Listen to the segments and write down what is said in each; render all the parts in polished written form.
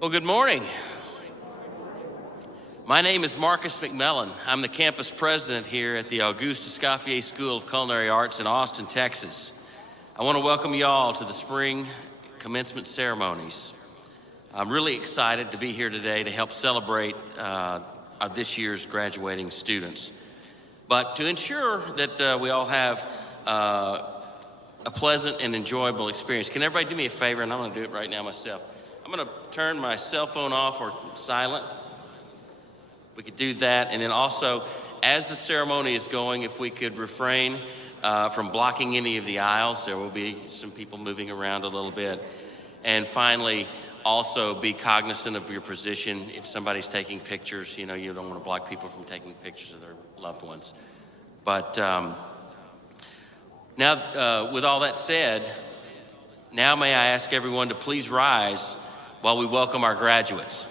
Well, good morning. My name is Marcus McMillan. I'm the campus president here at the Auguste Escoffier School of Culinary Arts in Austin, Texas. I want to welcome you all to the spring commencement ceremonies. I'm really excited to be here today to help celebrate this year's graduating students. But to ensure that we all have a pleasant and enjoyable experience, can everybody do me a favor? And I'm going to do it right now myself. I'm going to turn my cell phone off or silent. We could do that. And then also, as the ceremony is going, if we could refrain from blocking any of the aisles. There will be some people moving around a little bit. And finally, also be cognizant of your position. If somebody's taking pictures, you don't want to block people from taking pictures of their loved ones. But now, with all that said, now may I ask everyone to please rise while we welcome our graduates.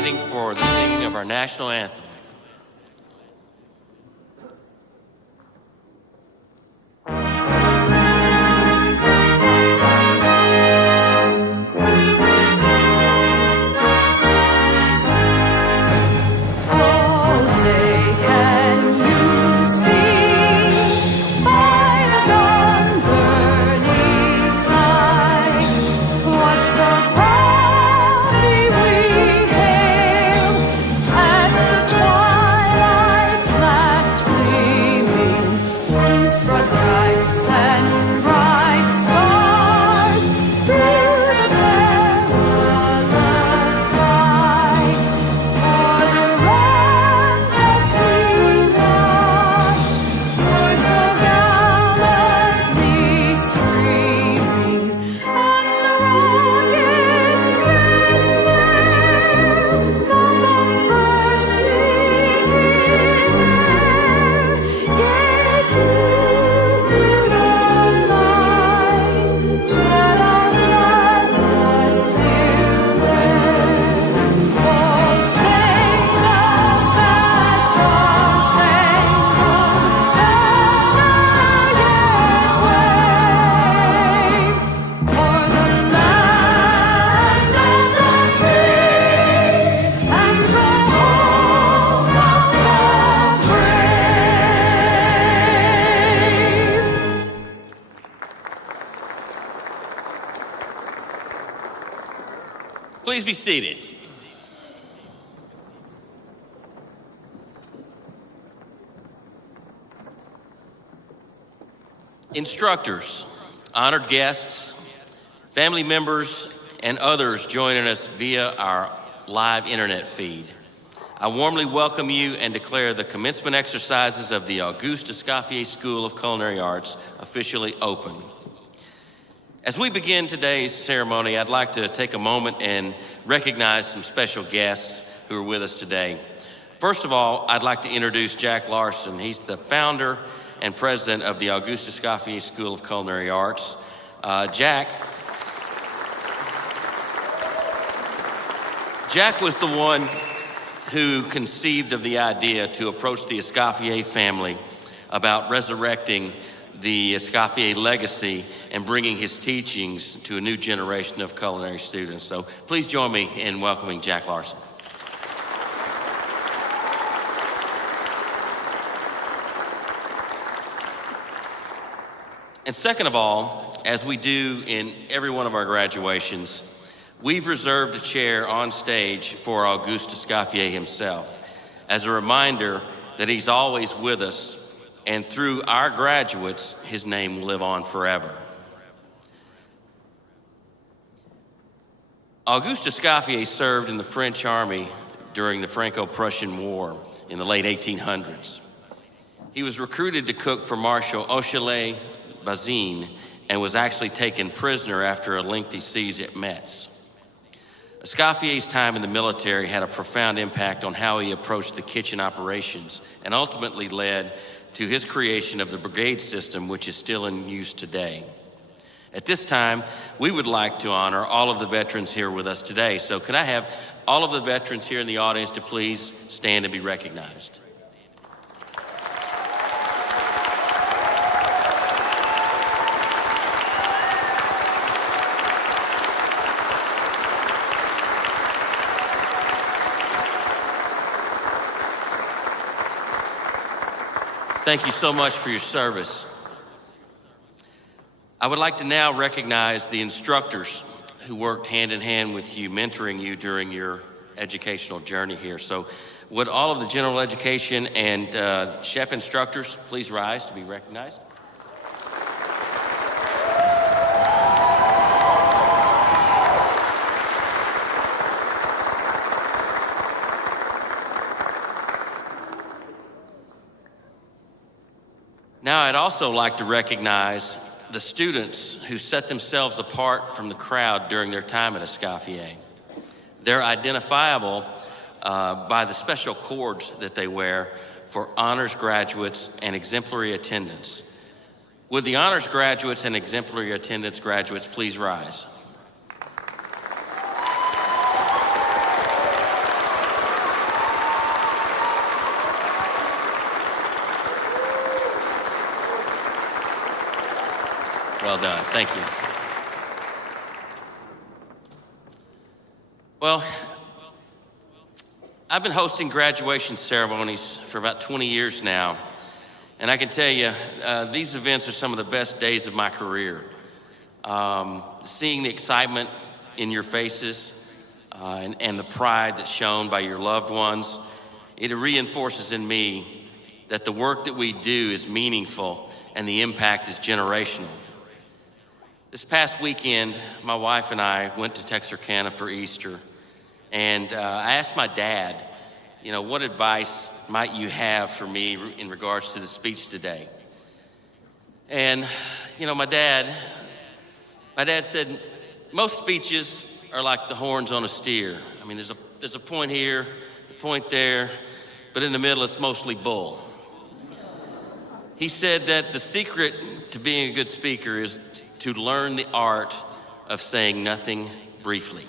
standing for the singing of our national anthem. Please be seated. Instructors, honored guests, family members, and others joining us via our live internet feed. I warmly welcome you and declare the commencement exercises of the Auguste Escoffier School of Culinary Arts officially open. As we begin today's ceremony, I'd like to take a moment and recognize some special guests who are with us today. First of all, I'd like to introduce Jack Larson. He's the founder and president of the Auguste Escoffier School of Culinary Arts. Jack was the one who conceived of the idea to approach the Escoffier family about resurrecting the Escoffier legacy and bringing his teachings to a new generation of culinary students. So please join me in welcoming Jack Larson. And second of all, as we do in every one of our graduations, we've reserved a chair on stage for Auguste Escoffier himself as a reminder that he's always with us, and through our graduates, his name will live on forever. Auguste Escoffier served in the French army during the Franco-Prussian War in the late 1800s. He was recruited to cook for Marshal Auchinleck Bazaine and was actually taken prisoner after a lengthy siege at Metz. Escoffier's time in the military had a profound impact on how he approached the kitchen operations and ultimately led to his creation of the brigade system, which is still in use today. At this time, we would like to honor all of the veterans here with us today. So can I have all of the veterans here in the audience to please stand and be recognized? Thank you so much for your service. I would like to now recognize the instructors who worked hand in hand with you, mentoring you during your educational journey here. So would all of the general education and chef instructors please rise to be recognized? Now, I'd also like to recognize the students who set themselves apart from the crowd during their time at Escoffier. They're identifiable by the special cords that they wear for honors graduates and exemplary attendance. Would the honors graduates and exemplary attendance graduates please rise? Well done. Thank you. Well, I've been hosting graduation ceremonies for about 20 years now, and I can tell you, these events are some of the best days of my career. Seeing the excitement in your faces and the pride that's shown by your loved ones, it reinforces in me that the work that we do is meaningful and the impact is generational. This past weekend, my wife and I went to Texarkana for Easter, and I asked my dad, what advice might you have for me in regards to the speech today? And, my dad said, most speeches are like the horns on a steer. I mean, there's a point here, a point there, but in the middle it's mostly bull. He said that the secret to being a good speaker is to learn the art of saying nothing briefly.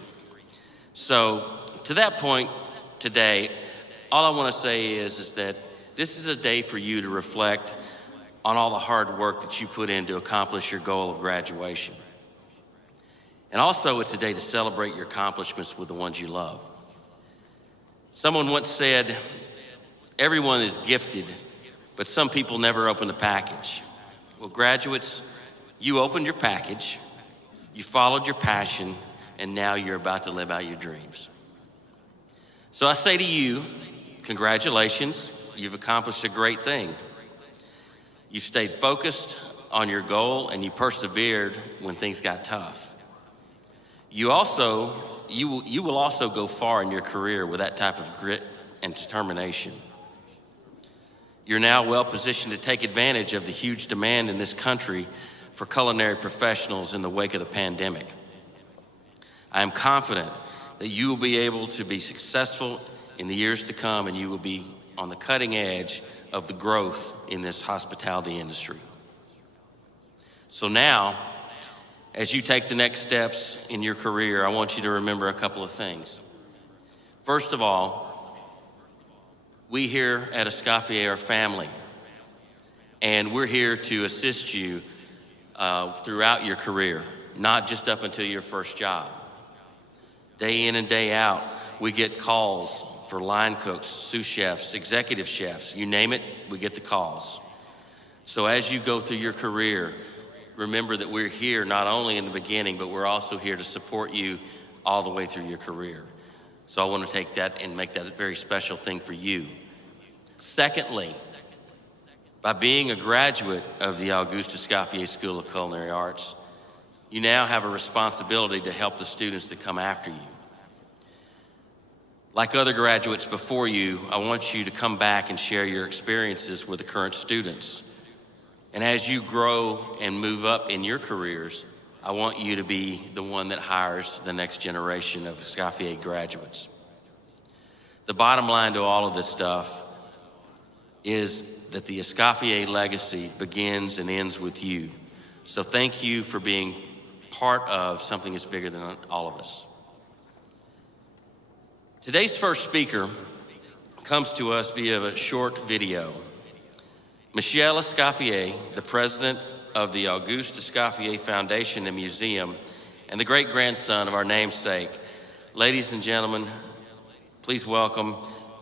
So to that point today, all I want to say is that this is a day for you to reflect on all the hard work that you put in to accomplish your goal of graduation. And also it's a day to celebrate your accomplishments with the ones you love. Someone once said, everyone is gifted, but some people never open the package. Well, graduates, you opened your package, you followed your passion, and now you're about to live out your dreams. So I say to you, congratulations, you've accomplished a great thing. You stayed focused on your goal and you persevered when things got tough. You will also go far in your career with that type of grit and determination. You're now well positioned to take advantage of the huge demand in this country for culinary professionals in the wake of the pandemic. I am confident that you will be able to be successful in the years to come, and you will be on the cutting edge of the growth in this hospitality industry. So now, as you take the next steps in your career, I want you to remember a couple of things. First of all, we here at Escoffier are family, and we're here to assist you throughout your career, not just up until your first job. Day in and day out, we get calls for line cooks, sous chefs, executive chefs, you name it, we get the calls. So as you go through your career, remember that we're here not only in the beginning, but we're also here to support you all the way through your career. So I want to take that and make that a very special thing for you. Secondly, by being a graduate of the Auguste Escoffier School of Culinary Arts, you now have a responsibility to help the students that come after you. Like other graduates before you, I want you to come back and share your experiences with the current students. And as you grow and move up in your careers, I want you to be the one that hires the next generation of Escoffier graduates. The bottom line to all of this stuff is that the Escoffier legacy begins and ends with you. So thank you for being part of something that's bigger than all of us. Today's first speaker comes to us via a short video. Michel Escoffier, the president of the Auguste Escoffier Foundation and Museum, and the great-grandson of our namesake. Ladies and gentlemen, please welcome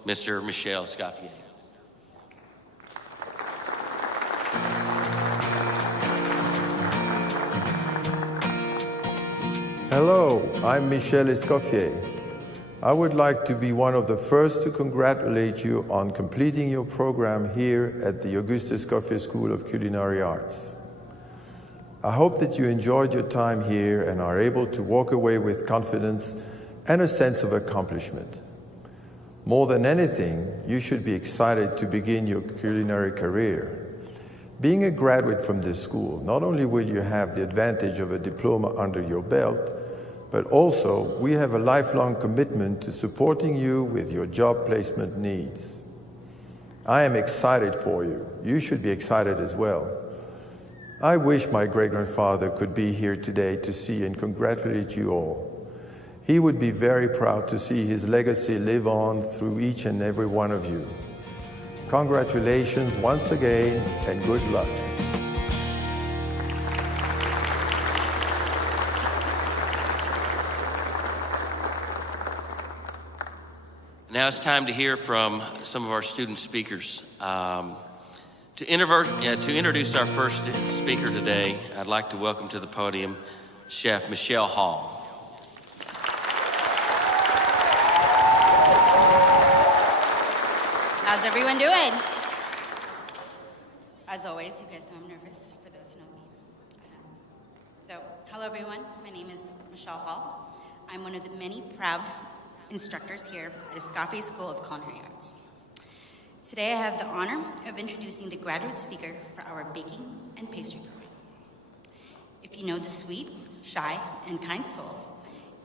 Mr. Michel Escoffier. Hello, I'm Michel Escoffier. I would like to be one of the first to congratulate you on completing your program here at the Auguste Escoffier School of Culinary Arts. I hope that you enjoyed your time here and are able to walk away with confidence and a sense of accomplishment. More than anything, you should be excited to begin your culinary career. Being a graduate from this school, not only will you have the advantage of a diploma under your belt, but also we have a lifelong commitment to supporting you with your job placement needs. I am excited for you. You should be excited as well. I wish my great-grandfather could be here today to see and congratulate you all. He would be very proud to see his legacy live on through each and every one of you. Congratulations once again, and good luck. Now it's time to hear from some of our student speakers. To introduce our first speaker today, I'd like to welcome to the podium Chef Michelle Hall. How's everyone doing? As always, you guys know I'm nervous, for those who know me. Hello everyone, my name is Michelle Hall. I'm one of the many proud instructors here at Escoffier School of Culinary Arts. Today I have the honor of introducing the graduate speaker for our baking and pastry program. If you know the sweet, shy, and kind soul,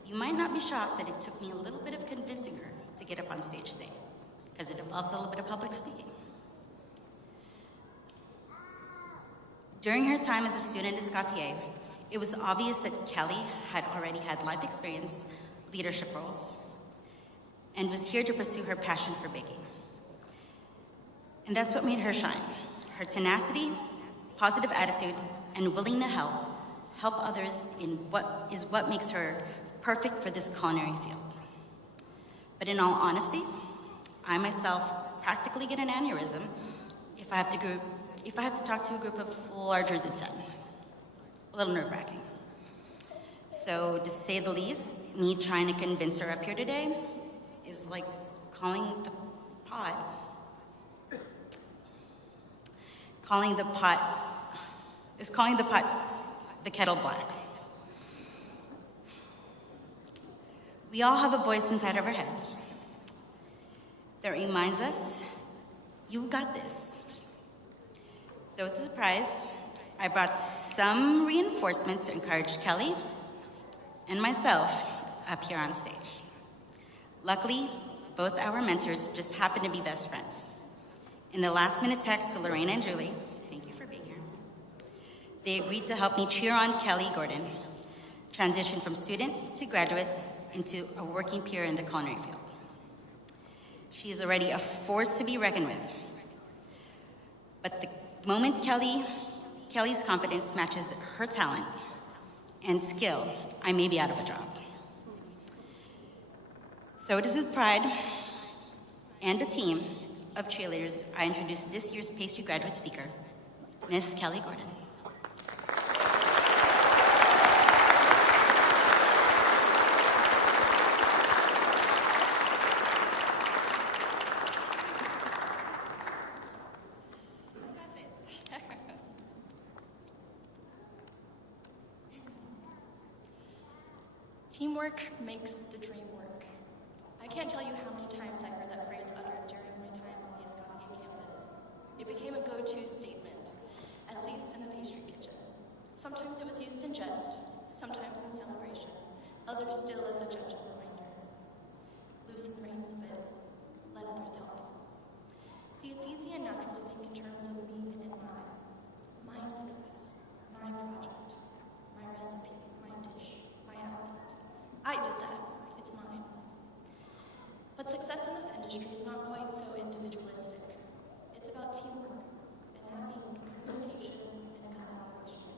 you might not be shocked that it took me a little bit of convincing her to get up on stage today, because it involves a little bit of public speaking. During her time as a student at Escoffier, it was obvious that Kelly had already had life experience, leadership roles, and was here to pursue her passion for baking. And that's what made her shine. Her tenacity, positive attitude, and willing to help others in what makes her perfect for this culinary field. But in all honesty, I myself practically get an aneurysm if I have to talk to a group of larger than 10. A little nerve-wracking. So to say the least, me trying to convince her up here today is like calling the kettle black. We all have a voice inside of our head that reminds us, you got this. So it's a surprise. I brought some reinforcement to encourage Kelly and myself up here on stage. Luckily, both our mentors just happen to be best friends. In the last-minute text to Lorena and Julie, thank you for being here, they agreed to help me cheer on Kelly Gordon, transition from student to graduate into a working peer in the culinary field. She is already a force to be reckoned with. But the moment Kelly's confidence matches her talent and skill, I may be out of a job. So it is with pride and a team of cheerleaders I introduce this year's pastry graduate speaker, Miss Kelly Gordon. Teamwork makes the dream work. I can't tell you how many times I heard that phrase uttered during my time on the Escoffier campus. It became a go-to statement, at least in the pastry kitchen. Sometimes it was used in jest, sometimes in celebration, others still as a gentle reminder. Loosen the reins a bit, let others help. See, it's easy and natural to think in terms of me and my success, my project, my recipe, my dish, my output. I did that. It's mine. But success in this industry is not quite so individualistic. It's about teamwork, and that means communication and collaboration.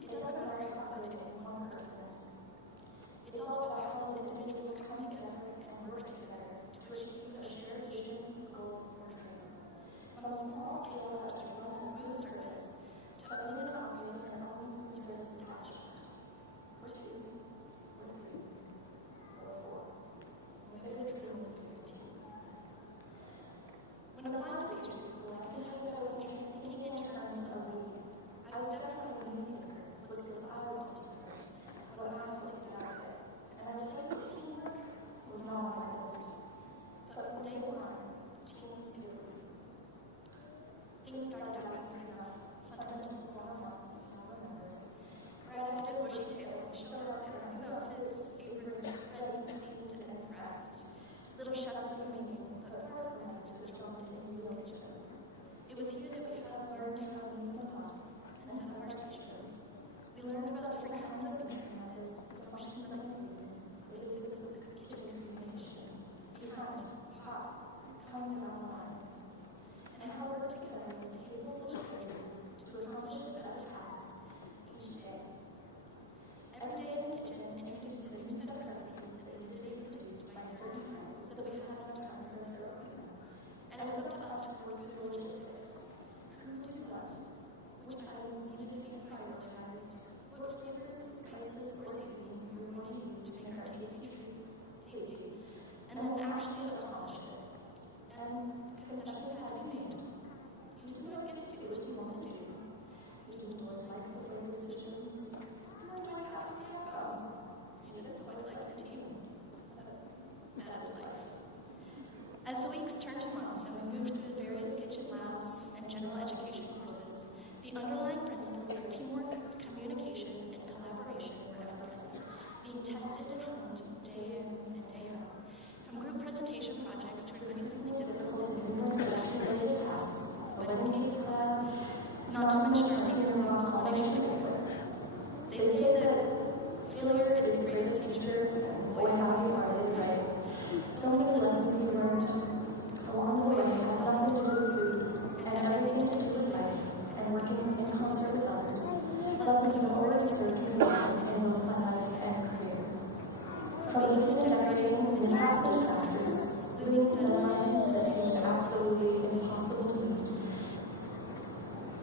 It doesn't matter how good any one person is. It's all about how those individuals come together and work together to achieve a shared vision, goal, or dream. On a small scale that just run a smooth service, to owning and operating our own food service establishment. Or two. When applying to pastry school, I can tell you that I was thinking in terms of me. I was definitely a me thinker, was because I wanted to do it, what I wanted to get out of it. And I tell you that teamwork was not on my list. But from day one, teams improved. Things started out easy enough, fundamentals were on bright-eyed and bushy-tailed, showed up in our new outfits, aprons ready, cleaned, and pressed. Little chefs in the making, but far from ready to jump into the kitchen. It was here that we had learned how to mix and toss and set up our stations. We learned about different kinds of mixing methods, the functions of ingredients, the basics of kitchen communication, behind, hot, coming down the line, and how to work together at the table actually accomplish it. And concessions had to be made. You didn't always get to do what you wanted to do. You didn't always like the firm decisions. You weren't always happy with the outcomes. You didn't always like your team. That is life. As the weeks turned to months and we moved through the various kitchen labs and general education courses, the underlying principles of teamwork, communication, and collaboration were ever present, being tested and honed day in and day out. From group presentation projects to increasingly difficult and numerous production-related tasks, wedding cake lab, not to mention our senior lab combination report. They say that failure is the greatest teacher, and boy, how you are they right. So many lessons we learned along the way had nothing to do with food and everything to do with life and working in concert with others. Lessons that have already served me well in both my life and career. From eating and decorating mishaps and disasters, living deadlines that seemed absolutely impossible to meet.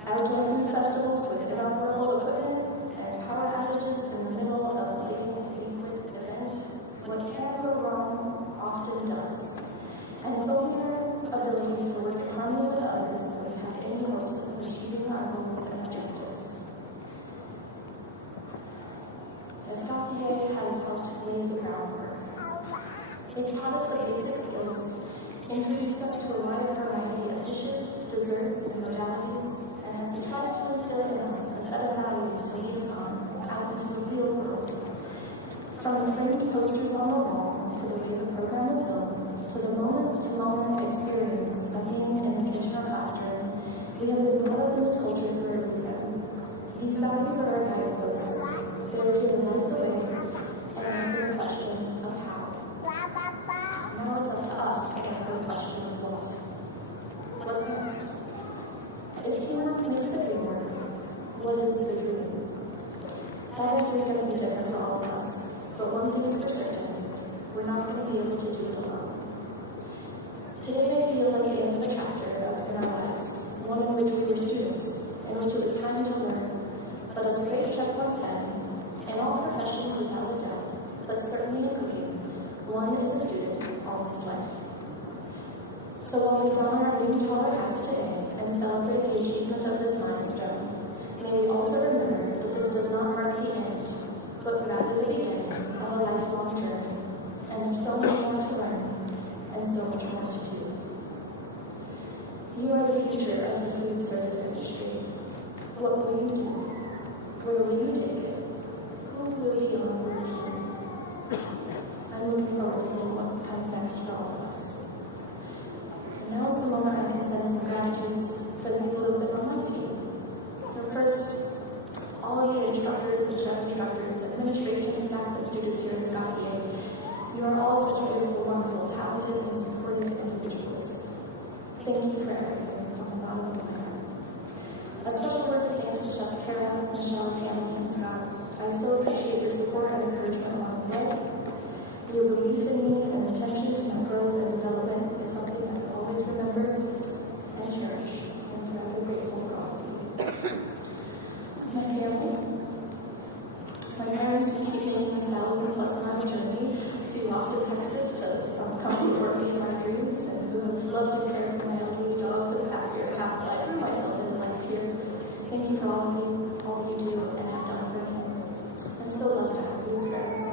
Outdoor food festivals with inoperable equipment and power outages in the middle of leading an 8-point event. What can go wrong often does. And building our ability to work in harmony with others that we have any more in achieving our goals and objectives. Escoffier has helped lay the groundwork. Its product basic skills introduced us to a wide variety of dishes, desserts, and modalities, and has tried to instill in us a set of values to lead us on out into the real world. From the framed posters on the wall to the way the program is built, to the moment-to-moment experience of being in the kitchen or classroom, we have been part of this culture for a reason. These values are our guideposts. They are here to light the way and answer the question of how. Now it's up to us to answer the question of what. What's next? If teamwork makes the dream work, what is the dream? That is going to be different for all of us. But one thing's for certain, we're not going to be able to do it alone. Today I feel like a chapter in our lives, one in which we were students, in which it was time to learn. But as a great chef once said, in all professions without a doubt, but certainly in cooking, one is a student all his life. So while we don our new collar hats today and celebrate the achievement of this milestone, may we also remember that this does not mark the end, but rather the beginning of a lifelong journey, and so much more to learn, and so much more to do. You are the future of the food service industry. What will you do? Where will you take it? Who will be on your team? I'm looking forward to seeing what comes next for all of us. And now is the moment I can send some gratitude for the people who have been on my team. So first, all you instructors and chef instructors, administration, staff, and students here at Escoffier, you are all such beautiful, wonderful, talented, and supportive individuals. Thank you for everything from the bottom of my heart. A special word of thanks to Chef Kara, Michelle, Tammy, and Scott. I so appreciate your support and encouragement along the way. Your belief in me and attention to my growth and development is something I will always remember and cherish. I'm forever grateful for all of you. My family, my parents keeping 1,000+ mile journey to Austin, Texas, to some comfy for me in my dreams, and who have loved and cared for my only dog for the past year and a half that I threw myself in life here. Thank you for all you do, and have done for me. I'm so blessed to have these parents.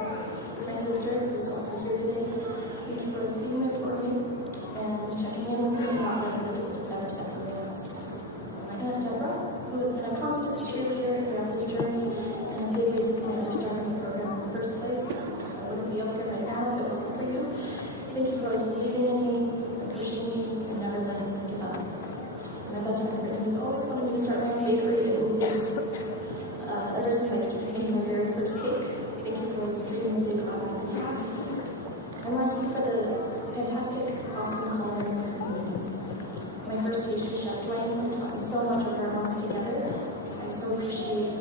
My sister is also here today. Thank you for being there for me and checking in with me about my distance I was separated us. My Aunt Deborah, who has been a constant cheerleader throughout this journey and the biggest point of starting the program in the first place. I wouldn't be up here right now if it wasn't for you. Thank you for believing in me, pushing me, and never letting me give up. My best friend is always wanting me to start my bakery and ever since I became my very first cake. Thank you for treating me on my behalf. And lastly, for the fantastic Austin culinary community. My first pastry chef, Dwayne, taught me so much of our months together. I so appreciate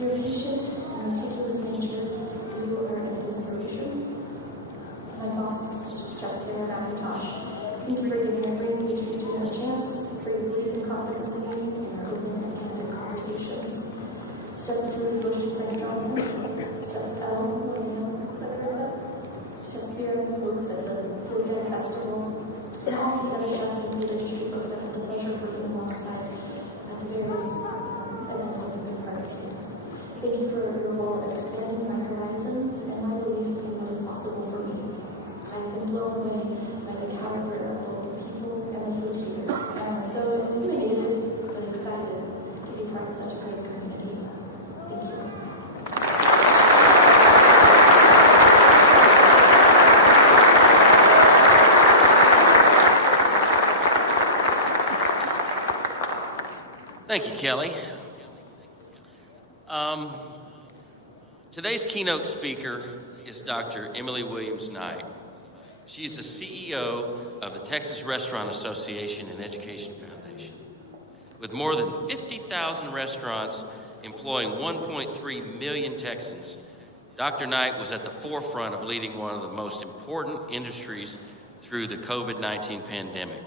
your patient and meticulous nature. You are an inspiration. My boss, Chef Sarah Tosh, thank you for bringing me to a chance, for your belief in confidence in me and our open and candid conversations. Stress to you, Frank Johnson. Stress Ellen, to spearhead the books at the Food Festival, and all the other chefs and leaders who books that have the pleasure of working alongside the various events that have been part of here. Thank you for your role in expanding my horizons and my belief in what is possible for me. I've been blown away by the caliber of both people and the food here. I'm so intimidated but excited to be part of such a great community. Thank you. Thank you, Kelly. Today's keynote speaker is Dr. Emily Williams Knight. She is the CEO of the Texas Restaurant Association and Education Foundation. With more than 50,000 restaurants employing 1.3 million Texans, Dr. Knight was at the forefront of leading one of the most important industries through the COVID-19 pandemic.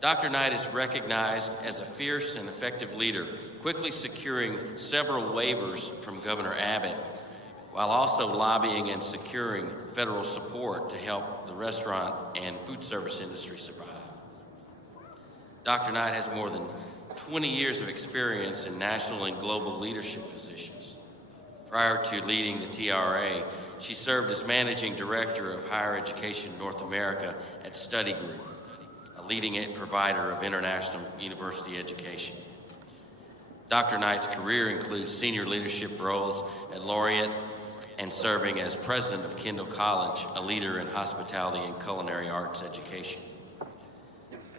Dr. Knight is recognized as a fierce and effective leader, quickly securing several waivers from Governor Abbott, while also lobbying and securing federal support to help the restaurant and food service industry survive. Dr. Knight has more than 20 years of experience in national and global leadership positions. Prior to leading the TRA, she served as Managing Director of Higher Education North America at Study Group, a leading provider of international university education. Dr. Knight's career includes senior leadership roles at Laureate and serving as president of Kendall College, a leader in hospitality and culinary arts education.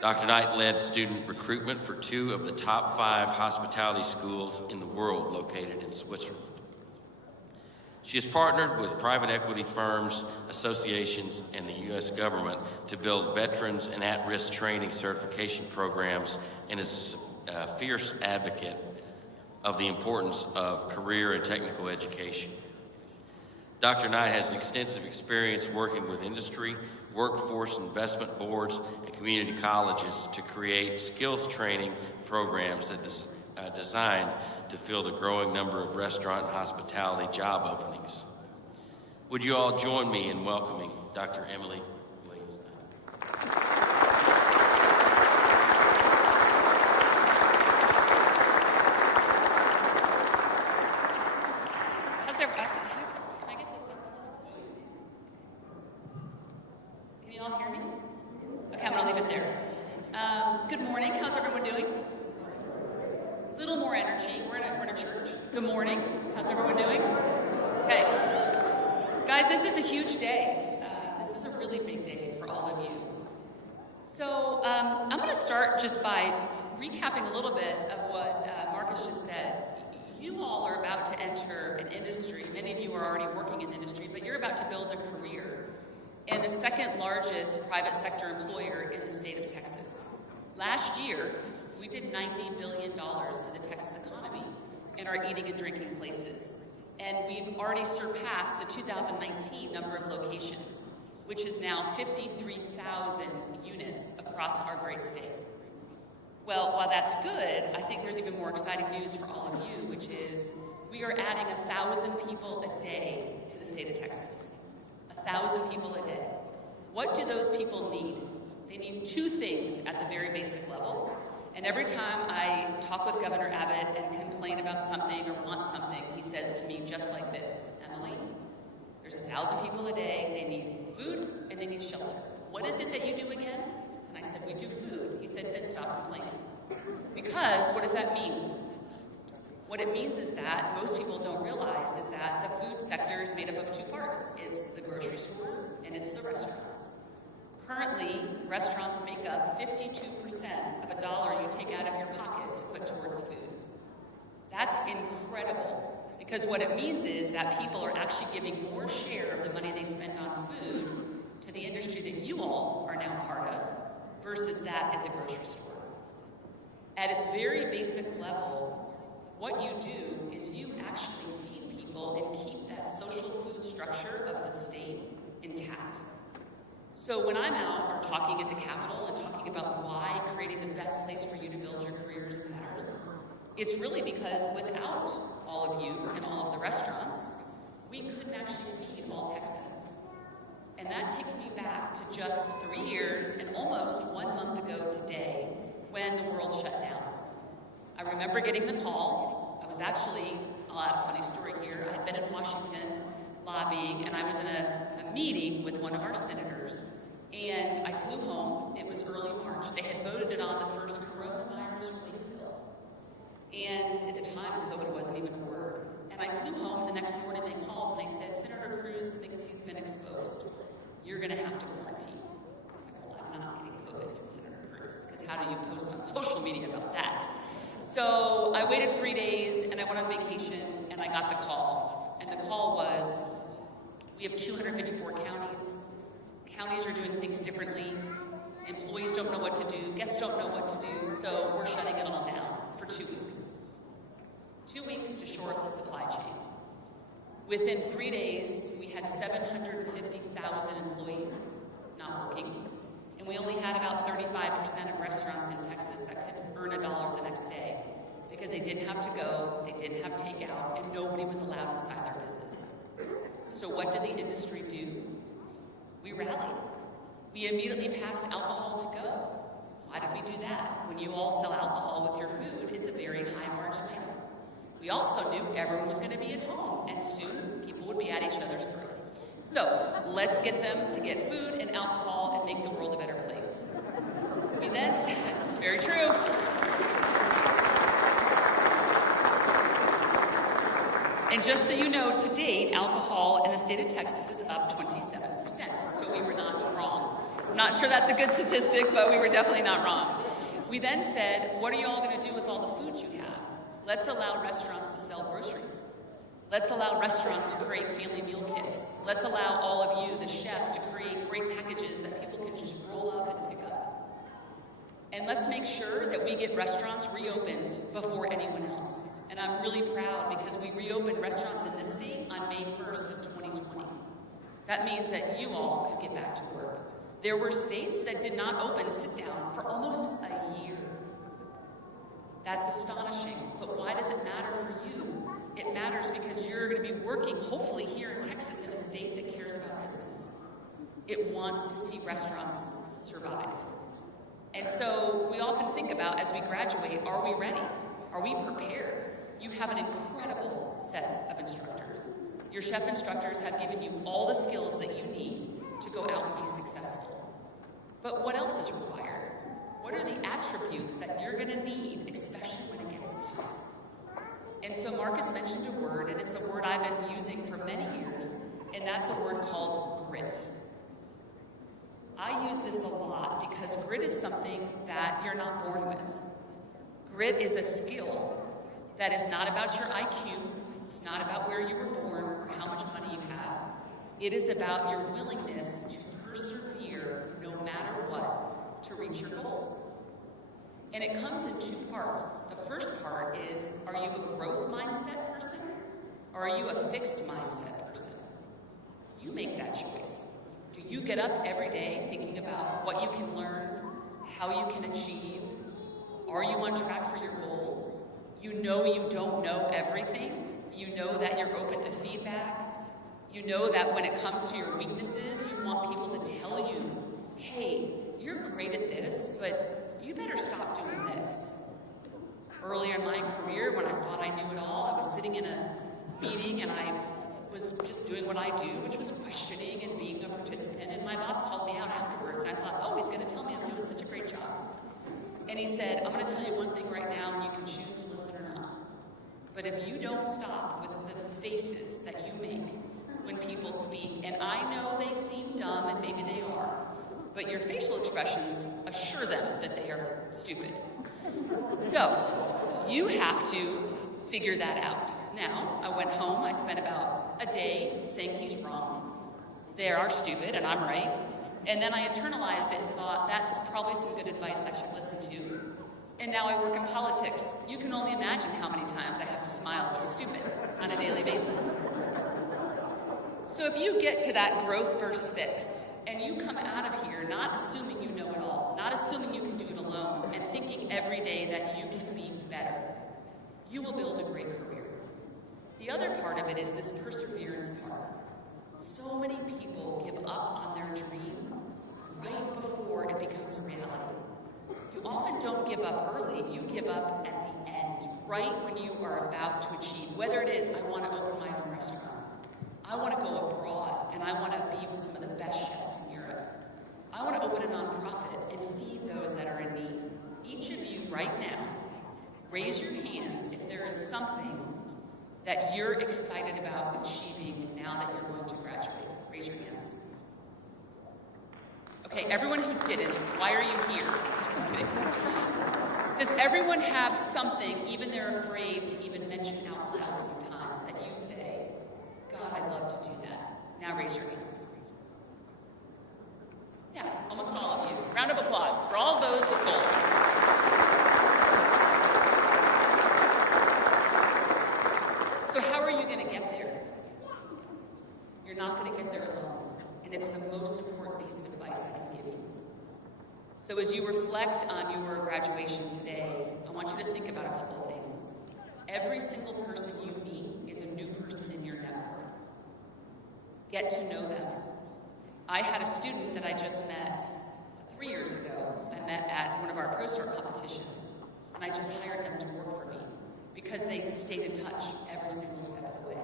Dr. Knight led student recruitment for 2 of the top 5 hospitality schools in the world located in Switzerland. She has partnered with private equity firms, associations, and the U.S. government to build veterans and at-risk training certification programs and is a fierce advocate of the importance of career and technical education. Dr. Knight has extensive experience working with industry, workforce investment boards, and community colleges to create skills training programs that designed to fill the growing number of restaurant and hospitality job openings. Would you all join me in welcoming Dr. Emily Williams? How's everyone? Can I get this up a little? Can you all hear me? Okay, I'm gonna leave it there. Good morning. How's everyone doing? Little more energy. We're in a church. Good morning. How's everyone doing? Okay. Guys, this is a huge day. This is a really big day for all of you. So I'm going to start just by recapping a little bit of what Marcus just said. You all are about to enter an industry. Many of you are already working in the industry, but you're about to build a career in the second largest private sector employer in the state of Texas. Last year, we did $90 billion to the Texas economy in our eating and drinking places. And we've already surpassed the 2019 number of locations, which is now 53,000 units across our great state. Well, while that's good, I think there's even more exciting news for all of you, which is we are adding 1,000 people a day to the state of Texas. 1,000 people a day. What do those people need? They need 2 things at the very basic level. And every time I talk with Governor Abbott and complain about something or want something, he says to me just like this, Emily, there's 1,000 people a day, they need food and they need shelter. What is it that you do again? And I said, we do food. He said, then stop complaining. Because what does that mean? What it means is that most people don't realize is that the food sector is made up of 2 parts. It's the grocery stores and it's the restaurants. Currently, restaurants make up 52% of a dollar you take out of your pocket to put towards food. That's incredible, because what it means is that people are actually giving more share of the money they spend on food to the industry that you all are now part of versus that at the grocery store. At its very basic level, what you do is you actually feed people and keep that social food structure of the state intact. So when I'm out or talking at the Capitol and talking about why creating the best place for you to build your careers matters, it's really because without all of you and all of the restaurants, we couldn't actually feed all Texans. And that takes me back to just 3 years and almost 1 month ago today when the world shut down. I remember getting the call. I was actually, I'll add a funny story here. I had been in Washington lobbying, and I was in a meeting with one of our senators, and I flew home. It was early March. They had voted it on the first coronavirus relief bill. And at the time, COVID wasn't even a word. And I flew home, and the next morning they called, and they said, Senator Cruz thinks he's been exposed. You're going to have to quarantine. I was like, well, I'm not getting COVID from Senator Cruz, because how do you post on social media about that? So I waited 3 days, and I went on vacation, and I got the call. And the call was, we have 254 counties. Counties are doing things differently. Employees don't know what to do. Guests don't know what to do. So we're shutting it all down for 2 weeks. 2 weeks to shore up the supply chain. Within 3 days, we had 750,000 employees not working. And we only had about 35% of restaurants in Texas that could earn $1 the next day because they didn't have to go, they didn't have takeout, and nobody was allowed inside their business. So what did the industry do? We rallied. We immediately passed alcohol to go. Why did we do that? When you all sell alcohol with your food, it's a very high margin item. We also knew everyone was going to be at home, and soon people would be at each other's throat. So let's get them to get food and alcohol and make the world a better place. We then said, it's very true. And just so you know, to date, alcohol in the state of Texas is up 27%. So we were not wrong. I'm not sure that's a good statistic, but we were definitely not wrong. We then said, what are you all going to do with all the food you have? Let's allow restaurants to sell groceries. Let's allow restaurants to create family meal kits. Let's allow all of you, the chefs, to create great packages that people can just roll up and pick up. And let's make sure that we get restaurants reopened before anyone else. And I'm really proud because we reopened restaurants in this state on May 1st of 2020. That means that you all could get back to work. There were states that did not open sit-down for almost a year. That's astonishing, but why does it matter for you? It matters because you're going to be working, hopefully here in Texas, in a state that cares about business. It wants to see restaurants survive. And so we often think about, as we graduate, are we ready? Are we prepared? You have an incredible set of instructors. Your chef instructors have given you all the skills that you need to go out and be successful. But what else is required? What are the attributes that you're going to need, especially when it gets tough? And so Marcus mentioned a word, and it's a word I've been using for many years, and that's a word called grit. I use this a lot because grit is something that you're not born with. Grit is a skill that is not about your IQ, it's not about where you were born or how much money you have. It is about your willingness to persevere no matter what to reach your goals. And it comes in two parts. The first part is, are you a growth mindset person or are you a fixed mindset person? You make that choice. Do you get up every day thinking about what you can learn, how you can achieve? Are you on track for your goals? You know you don't know everything. You know that you're open to feedback. You know that when it comes to your weaknesses, you want people to tell you, hey, you're great at this, but you better stop doing this. Earlier in my career, when I thought I knew it all, I was sitting in a meeting and I was just doing what I do, which was questioning and being a participant, and my boss called me out afterwards, and I thought, oh, he's going to tell me I'm doing such a great job. And he said, I'm going to tell you one thing right now, and you can choose to listen or not. But if you don't stop with the faces that you make when people speak, and I know they seem dumb, and maybe they are, but your facial expressions assure them that they are stupid. So you have to figure that out. Now, I went home, I spent about a day saying he's wrong. They are stupid, and I'm right. And then I internalized it and thought, that's probably some good advice I should listen to. And now I work in politics. You can only imagine how many times I have to smile with stupid on a daily basis. So if you get to that growth versus fixed, and you come out of here not assuming you know it all, not assuming you can do it alone, and thinking every day that you can be better, you will build a great career. The other part of it is this perseverance part. So many people give up on their dream right before it becomes a reality. You often don't give up early, you give up at the end, right when you are about to achieve. Whether it is, I want to open my own restaurant, I want to go abroad, and I want to be with some of the best chefs in Europe. I want to open a nonprofit and feed those that are in need. Each of you right now, raise your hands if there is something that you're excited about achieving now that you're going to graduate. Raise your hands. Okay, everyone who didn't, why are you here? Just kidding. Does everyone have something, even they're afraid to even mention out loud sometimes, that you say, God, I'd love to do that? Now raise your hands. Yeah, almost all of you. Round of applause for all those with goals. So how are you going to get there? You're not going to get there alone, and it's the most important piece of advice I can give you. So as you reflect on your graduation today, I want you to think about a couple of things. Every single person you meet is a new person in your network. Get to know them. I had a student that I just met 3 years ago. I met at one of our Pro-Star competitions, and I just hired them to work for me because they stayed in touch every single step of the way.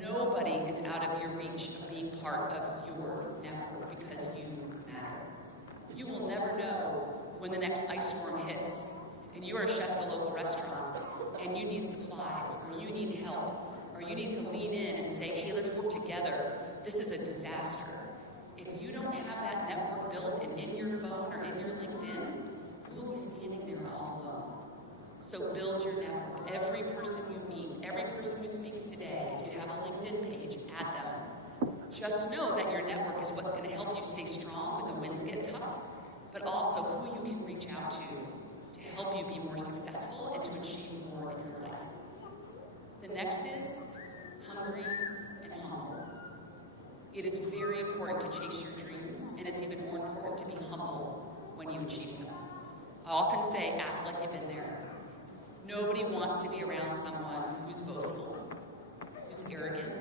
Nobody is out of your reach of being part of your network because you matter. You will never know when the next ice storm hits and you are a chef at a local restaurant and you need supplies or you need help or you need to lean in and say, hey, let's work together. This is a disaster. If you don't have that network built and in your phone or in your LinkedIn, you will be standing there all alone. So build your network. Every person you meet, every person who speaks today, if you have a LinkedIn page, add them. Just know that your network is what's going to help you stay strong when the winds get tough, but also who you can reach out to help you be more successful and to achieve more in your life. The next is hungry and humble. It is very important to chase your dreams, and it's even more important to be humble when you achieve them. I often say, act like you've been there. Nobody wants to be around someone who's boastful, who's arrogant.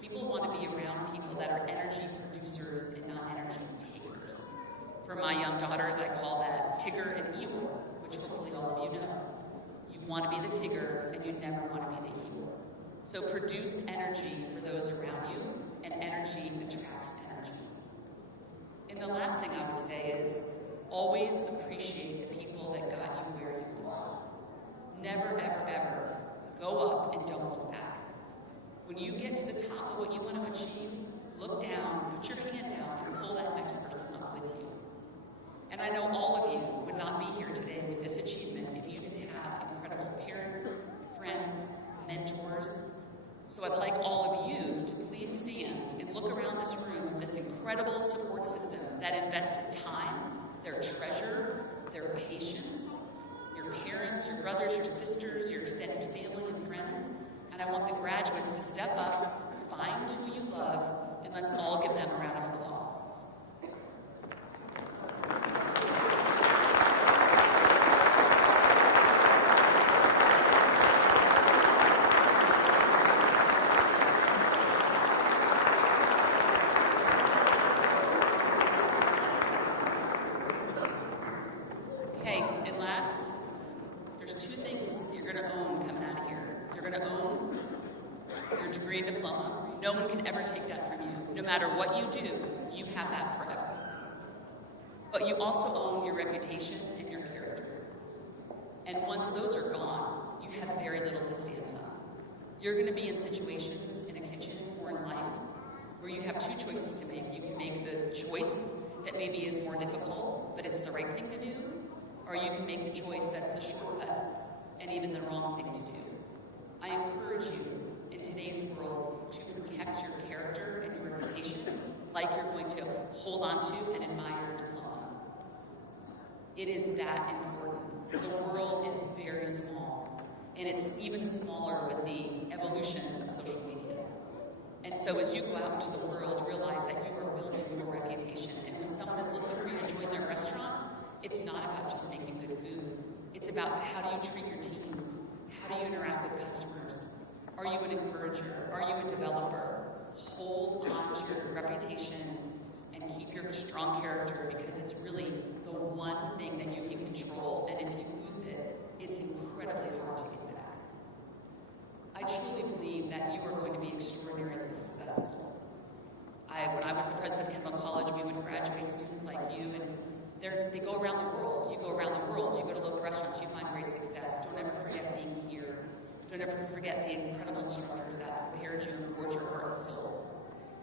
People want to be around people that are energy producers and not energy takers. For my young daughters, I call that Tigger and Eeyore, which hopefully all of you know. You want to be the Tigger, and you never want to be the Eeyore. So produce energy for those around you, and energy attracts energy. And the last thing I would say is, always appreciate the people that got you where you are. Never, ever, ever go up and don't look back. When you get to the top of what you want to achieve, look down, put your hand out, and pull that next person up with you. And I know all of you would not be here today with this achievement if you didn't have incredible parents, friends, mentors. So I'd like all of you to please stand and look around this room of this incredible support system that invested time, their treasure, their patience, your parents, your brothers, your sisters, your extended family and friends. And I want the graduates to step up, find who you love, and let's all give them a round of applause. Okay, and last, there's two things you're going to own coming out of here. You're going to own your degree and diploma. No one can ever take that from you. No matter what you do, you have that forever. But you also own your reputation and your character. And once those are gone, you have very little to stand on. You're going to be in situations in a kitchen or in life where you have two choices to make. You can make the choice that maybe is more difficult, but it's the right thing to do, or you can make the choice that's the shortcut and even the wrong thing to do. I encourage you in today's world to protect your character and your reputation like you're going to hold on to and admire your diploma. It is that important. The world is very small, and it's even smaller with the evolution of social media. And so as you go out into the world, realize that you are building your reputation. And when someone is looking for you to join their restaurant, it's not about just making good food. It's about how do you treat your team? How do you interact with customers? Are you an encourager? Are you a developer? hold on to your reputation and keep your strong character, because it's really the one thing that you can control, and if you lose it, it's incredibly hard to get back. I truly believe that you are going to be extraordinarily successful. When I was the president of Kendall College, we would graduate students like you, and they go around the world. You go around the world. You go to local restaurants. You find great success. Don't ever forget being here. Don't ever forget the incredible instructors that prepared you and poured your heart and soul.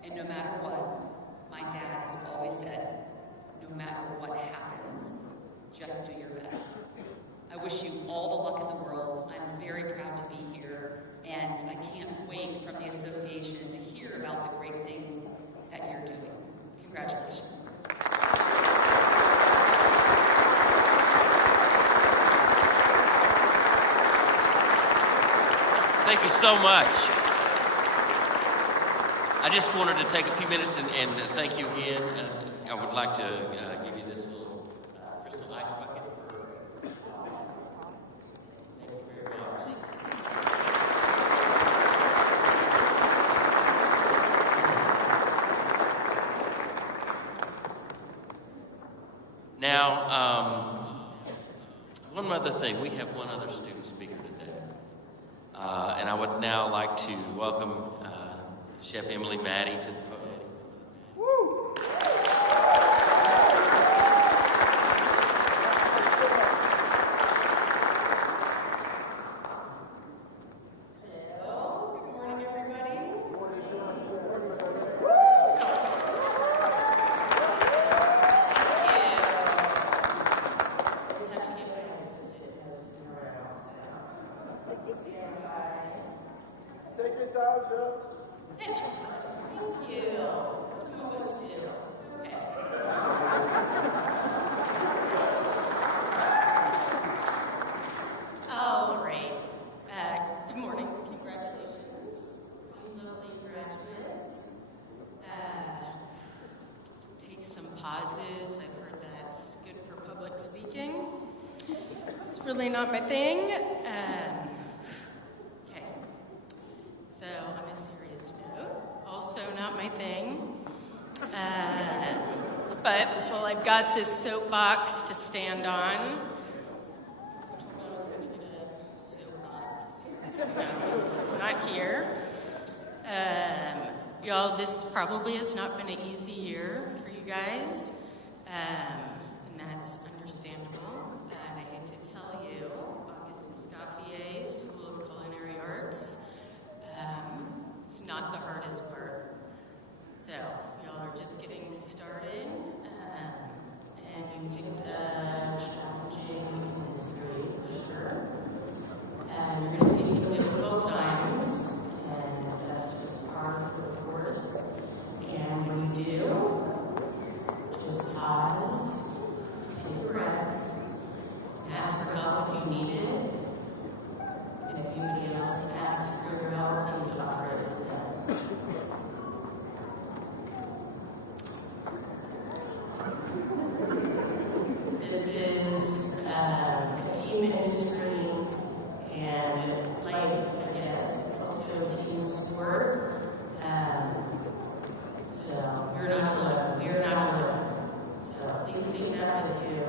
And no matter what, my dad has always said, no matter what happens, just do your best. I wish you all the luck in the world. I'm very proud to be here, and I can't wait from the association to hear about the great things that you're doing. Congratulations. Thank you so much. I just wanted to take a few minutes and thank you again. I would like to give you this little crystal ice bucket. Thank you very much. Now, one other thing. We have one other student speaker today. And I would now like to welcome Chef Emily Maddie to the podium. Hello, good morning, everybody. Just have to get my post-it notes in a row. Stand by. Take your time, Chef. Thank you. Some of us do. Okay. All right. Good morning. Congratulations, you lovely graduates. Take some pauses. I've heard that's good for public speaking. It's really not my thing. Okay. So, on a serious note, also not my thing. But, well, I've got this soapbox to stand on. I was told I was going to get a soapbox. No, it's not here. Y'all, this probably has not been an easy year for you guys, and that's understandable. And I hate to tell you, Escoffier, School of Culinary Arts, it's not the hardest part. So, y'all are just getting started, and you picked a challenging industry for sure. And you're going to see some difficult times, and that's just part of the course. And when you do, just pause, take a breath, ask for help if you need it, and if anybody else asks for your help, please offer it to them. This is a team industry and life, I guess, also a team sport. So you're not alone. We are not alone. So please take that with you.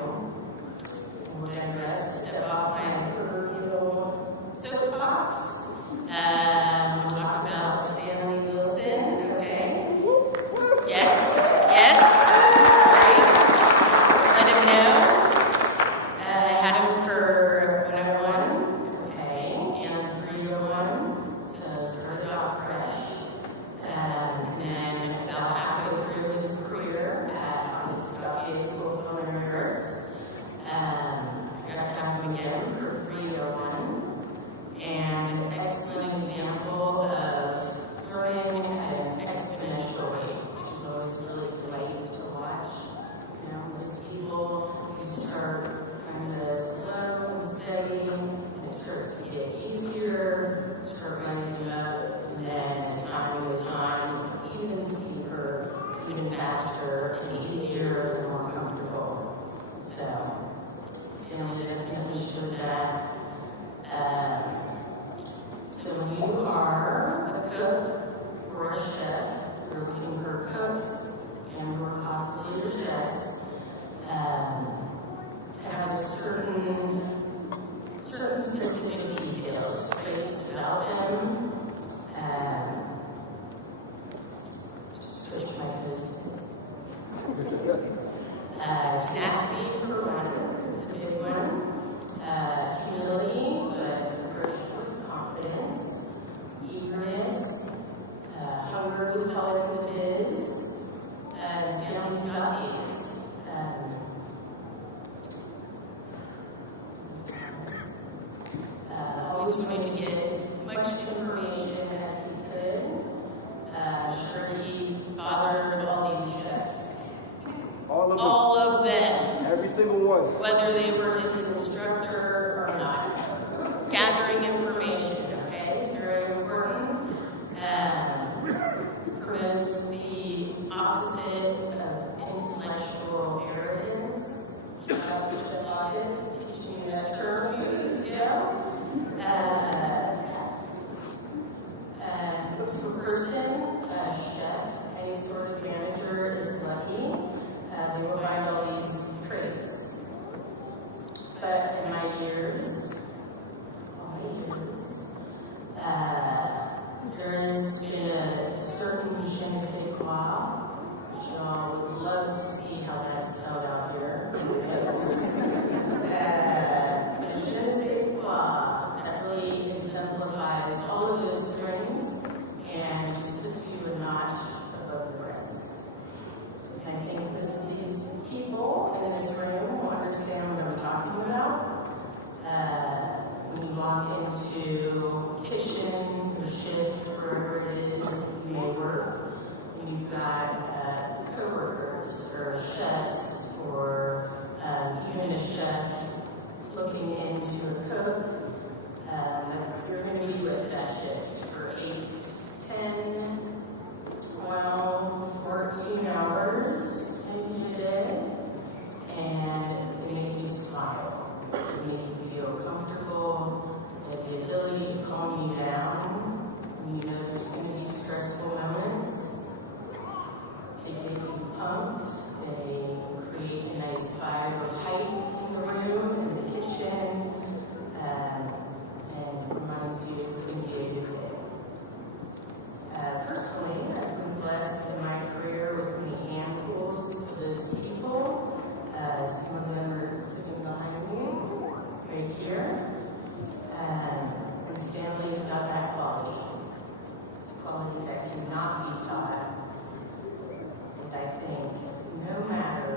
And when I rest, step off my proverbial soapbox. We'll talk about Stanley Wilson, okay? Yes, yes. Right. Let him know. I had him for when I Tenacity for one, is a big one. Humility, but approached with confidence. Eagerness, hunger with color in the biz. Stanley's got these. Always wanted to get as much information as he could. Sure, he bothered all these chefs. All of them. Every single one. Whether they were his instructor or not. Gathering information, okay? It's very important. Promotes the opposite of intellectual arrogance. Shout out to Chef August, teaching me that term a few weeks ago. For person, chef, any sort of manager is lucky. They will find all these traits. But in my years, there has been a certain je ne sais quoi, which y'all would love to see how that's spelled out here. Je ne sais quoi that really exemplifies all of those things and just puts you a notch above the rest. And I think most of these people in this room will understand what I'm talking about. When you walk into kitchen or shift, wherever it is you may work, when you've got co-workers or chefs or even a chef looking into a cook, you're going to be with that shift for 8, 10, 12, 14 hours in a day, and they make you smile. They make you feel comfortable. They have the ability to calm you down when you know there's going to be stressful moments. They get you pumped. They create a nice fire of hype in the room, in the kitchen, and reminds you it's going to be a good day. Personally, I've been blessed in my career with many handfuls of those people. Some of them are sitting behind me, right here. And Stanley's got that quality. It's a quality that cannot be taught. And I think no matter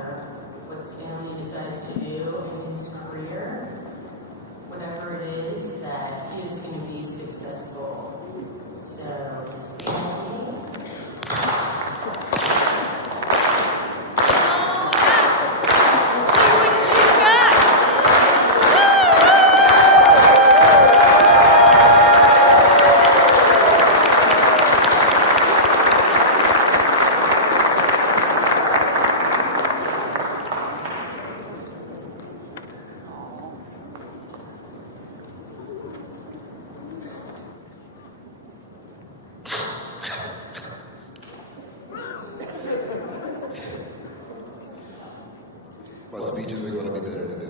what Stanley decides to do in his career, whatever it is, that he is going to be successful. So, Stanley. My speeches are going to be better than that.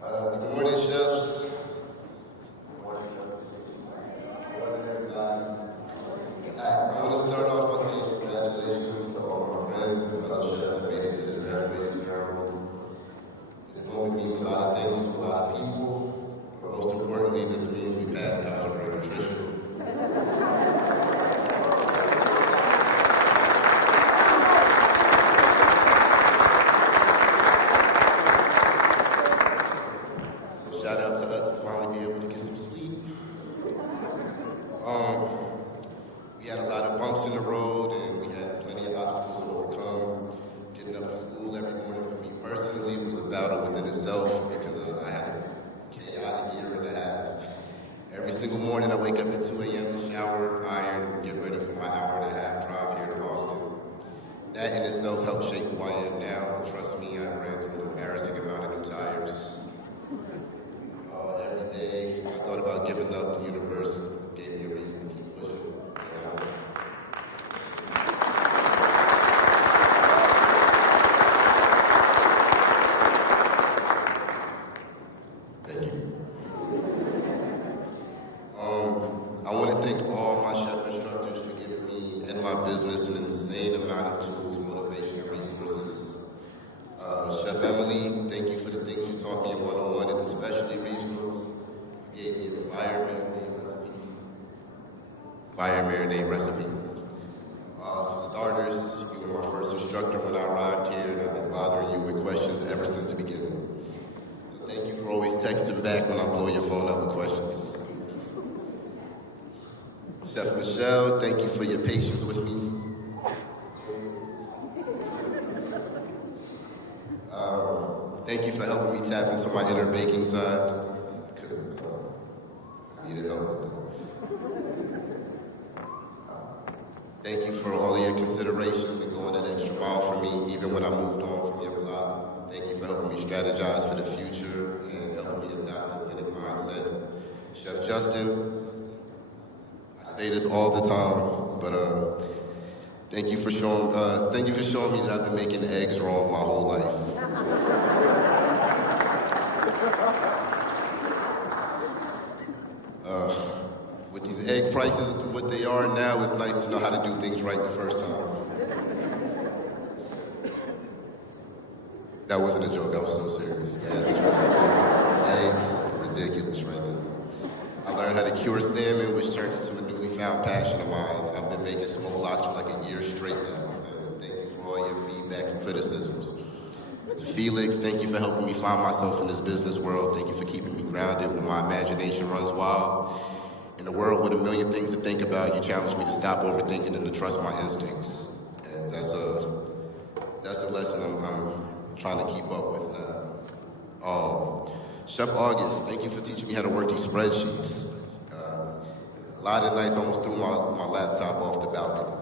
Good morning, chefs. Good morning, everybody. I want to start off by saying congratulations to all my friends and fellow chefs that made it to the graduation ceremony. This moment means a lot of things to a lot of people, but most importantly, this means we passed algebra and nutrition. Shout out to us for finally being able to get some sleep. We had a lot of bumps in the road and we had plenty of obstacles to overcome. Getting up for school every morning for me personally was a battle within itself because I had a chaotic year and a half. Every single morning I wake up at 2 a.m. to shower, iron, get ready for my hour and a half drive here to Austin. That in itself helped shape who I am now. Trust me, I've ran through an embarrassing amount of new tires. Every day, I thought about giving up. The universe gave me a reason to keep pushing. Thank you. I want to thank all my chef instructors for giving me and my business an insane amount recipe. For starters, you were my first instructor when I arrived here, and I've been bothering you with questions ever since the beginning. So thank you for always texting back when I blow your phone up with questions. Chef Michelle, thank you for your patience with me. Thank you for helping me tap into my inner baking side. I needed help with that. Thank you for all of your considerations and going that extra mile for me, even when I moved on from your block. Thank you for helping me strategize for the future and helping me adopt a winning mindset. Chef Justin, I say this all the time, but thank you for showing me that I've been making eggs wrong my whole life. With these egg prices, what they are now, it's nice to know how to do things right the first time. That wasn't a joke, I was so serious. Gas is ridiculous. Eggs are ridiculous right now. I learned how to cure salmon, which turned into a newly found passion of mine. I've been making smoked lox for like a year straight now. And thank you for all your feedback and criticisms. Mr. Felix, thank you for helping me find myself in this business world. Thank you for keeping me grounded when my imagination runs wild. In a world with a million things to think about, you challenge me to stop overthinking and to trust my instincts. And that's a lesson I'm trying to keep up with now. Chef August, thank you for teaching me how to work these spreadsheets. A lot of nights I almost threw my laptop off the balcony.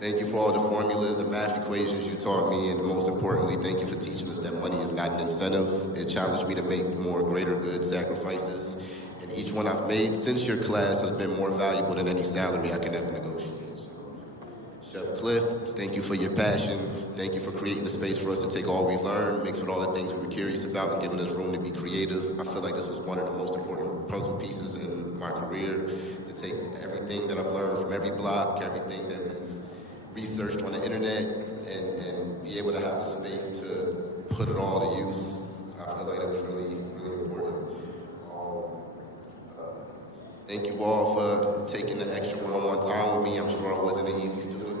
Thank you for all the formulas and math equations you taught me, and most importantly, thank you for teaching us that money is not an incentive. It challenged me to make more greater good sacrifices, and each one I've made since your class has been more valuable than any salary I can ever negotiate. So, Chef Cliff, thank you for your passion. Thank you for creating a space for us to take all we learned, mixed with all the things we were curious about, and giving us room to be creative. I feel like this was one of the most important puzzle pieces in my career, to take everything that I've learned from every block, everything that we've researched on the internet, and be able to have a space to put it all to use. I feel like that was really, really important. Thank you all for taking the extra one-on-one time with me. I'm sure I wasn't an easy student.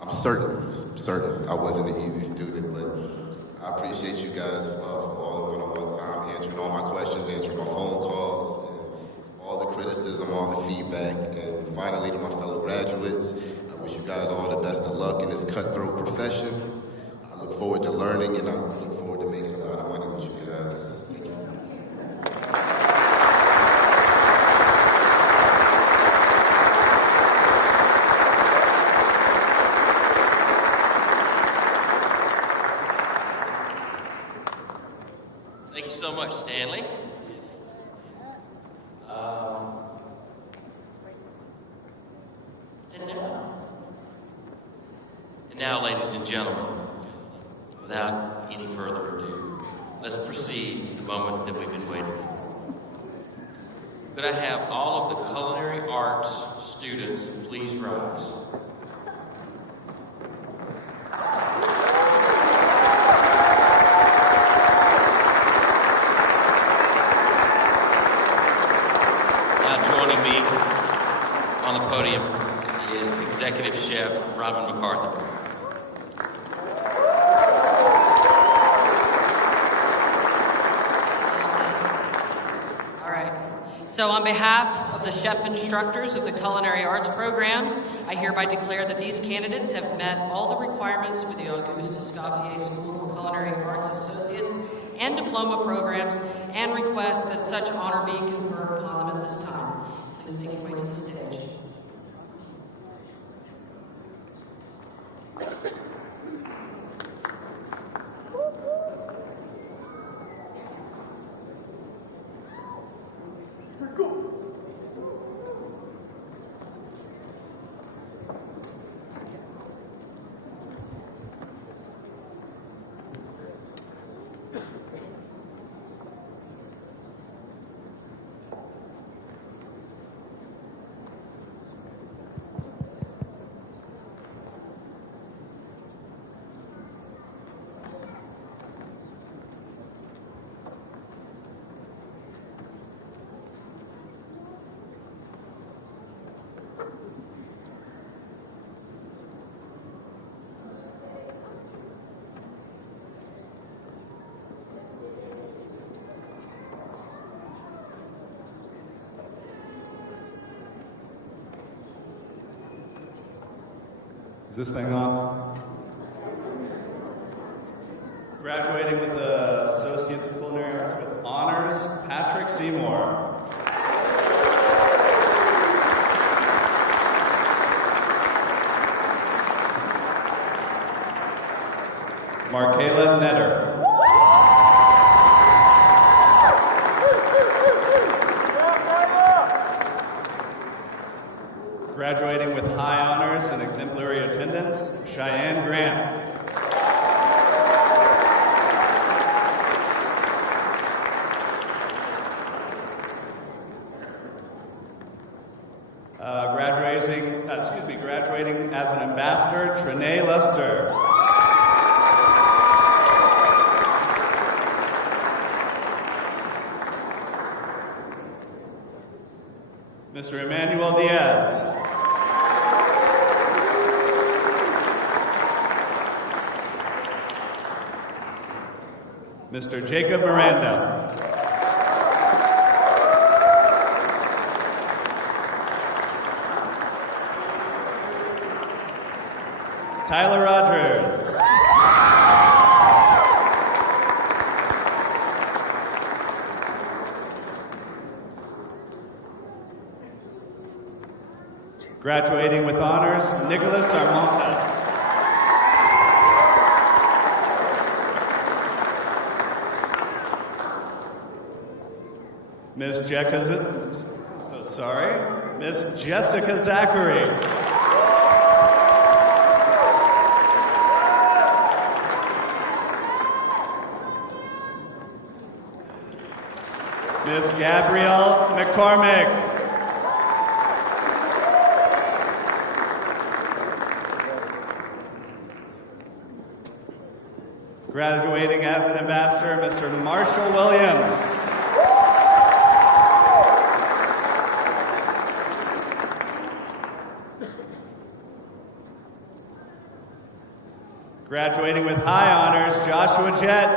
I'm certain I wasn't an easy student, but I appreciate you guys for all the one-on-one time, answering all my questions, answering my phone calls, and all the criticism, all the feedback. And finally, to my fellow graduates, I wish you guys all the best of luck in this cutthroat profession. I look forward to learning, and I look forward to making a lot of money with you guys. Thank you. Thank you so much, Stanley. And now, ladies and gentlemen, without any further ado, let's proceed to the moment that we've been waiting for. Could I have all of the culinary arts students please rise? Joining me on the podium is Executive Chef Robin MacArthur. All right. So on behalf of the chef instructors of the culinary arts programs, I hereby declare that these candidates have met all the requirements for the Auguste Escoffier School of Culinary Arts Associates and diploma programs, and request that such honor be conferred upon them at this time. Please make your way to the stage. this thing on? Graduating with the Associates of Culinary Arts with honors, Patrick Seymour. Markayla Netter. Graduating with high honors and exemplary attendance, Cheyenne Grant. Graduating as an ambassador, Trinae Lester. Mr. Emmanuel Diaz. Mr. Jacob Miranda. Tyler Rogers. Graduating with honors, Nicholas Armonta. Miss Jessica Zachary. Miss Gabrielle McCormick. Graduating as an ambassador, Mr. Marshall Williams. Graduating with high honors, Joshua Jett.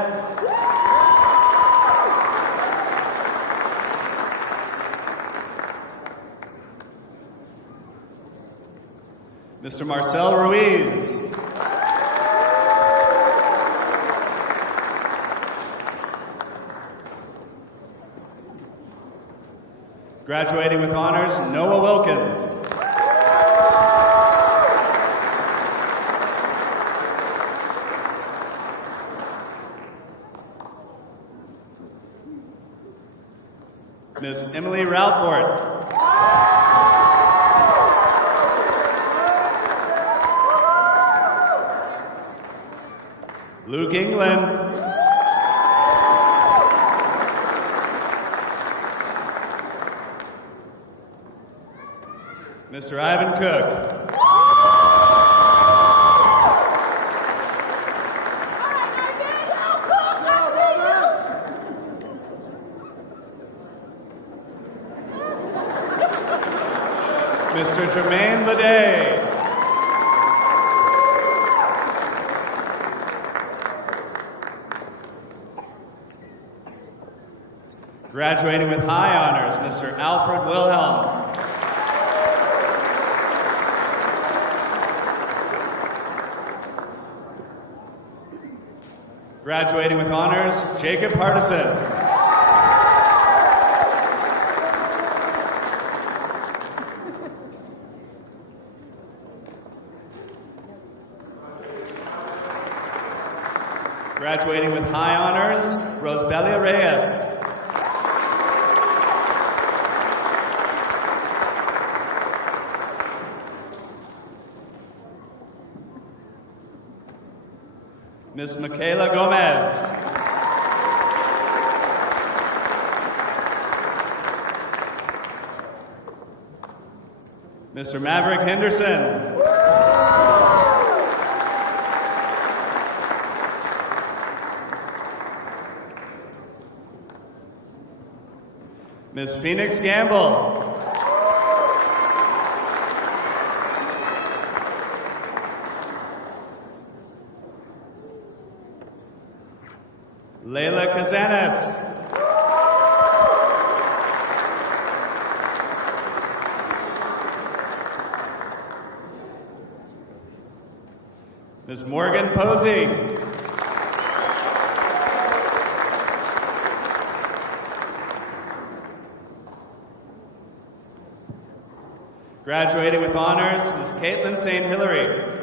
Mr. Marcel Ruiz. Graduating with honors, Noah Wilkins. Miss Emily Ralport. Luke England. Mr. Ivan Cook. Mr. Jermaine Leday. Graduating with high honors, Mr. Alfred Wilhelm. Graduating with honors, Jacob Hardison. Graduating with high honors, Rosebelia Reyes. Miss Michaela Gomez. Mr. Maverick Henderson. Miss Phoenix Gamble. Layla Kazanis. Ms. Morgan Posey. Graduating with honors, Ms. Caitlin St. Hilary.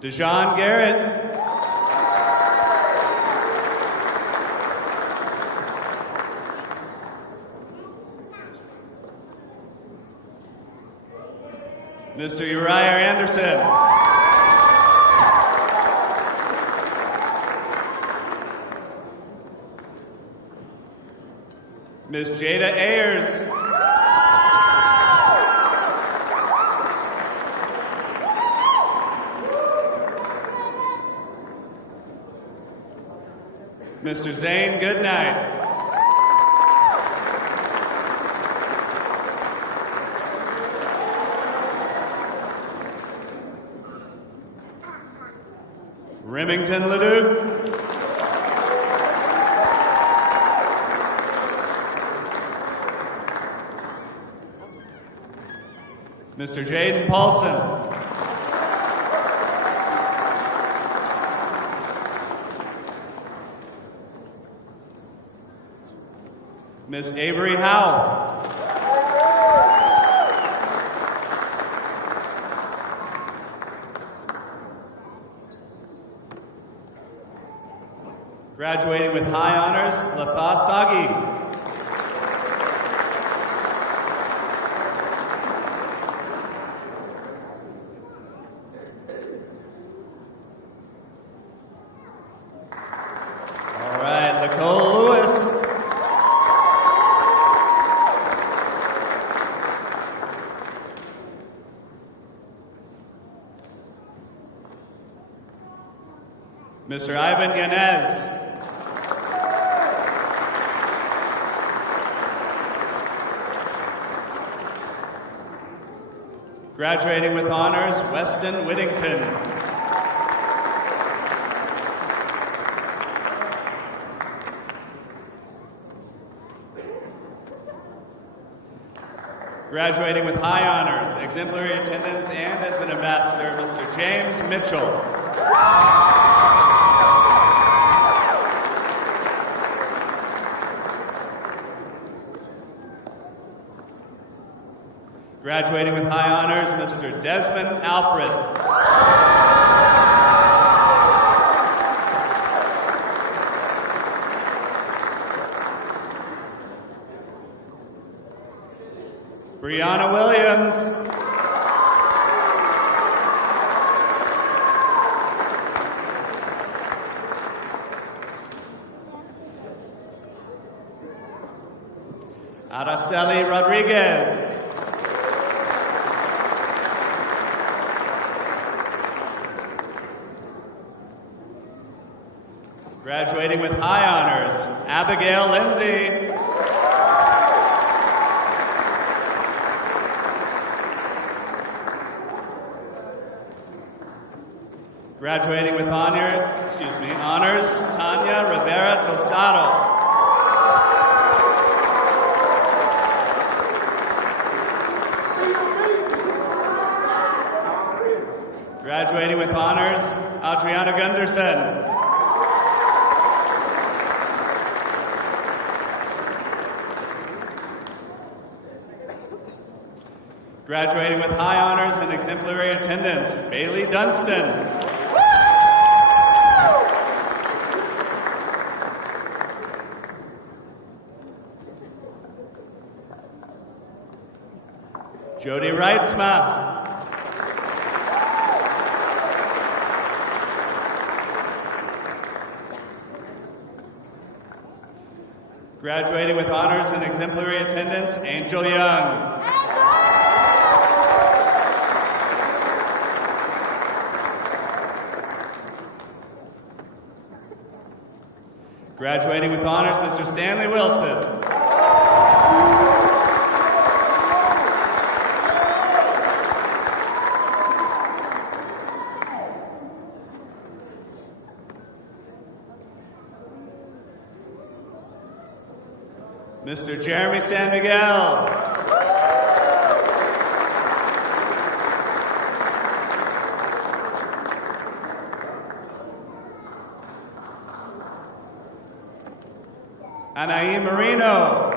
Dejan Garrett. Mr. Uriah Anderson. Ms. Jada Ayers. Mr. Zane Goodnight. Remington Ledoux. Mr. Jaden Paulson. Miss Avery Howell. Graduating with high honors, Latha Sagi. All right, Nicole Lewis. Mr. Ivan Yanez. Graduating with honors, Weston Whittington. Graduating with high honors, exemplary attendance, and as an ambassador, Mr. James Mitchell. Graduating with high honors, Mr. Desmond Alfred. Brianna Williams. Araceli Rodriguez. Graduating with high honors, Abigail Lindsay. Graduating with honors, Tanya Rivera Tostado. Graduating with honors, Adriana Gunderson. Graduating with high honors and exemplary attendance, Bailey Dunstan. Jody Reitzma. Graduating with honors and exemplary attendance, Angel Young. Graduating with honors, Mr. Stanley Wilson. Mr. Jeremy San Miguel. Anaí Marino.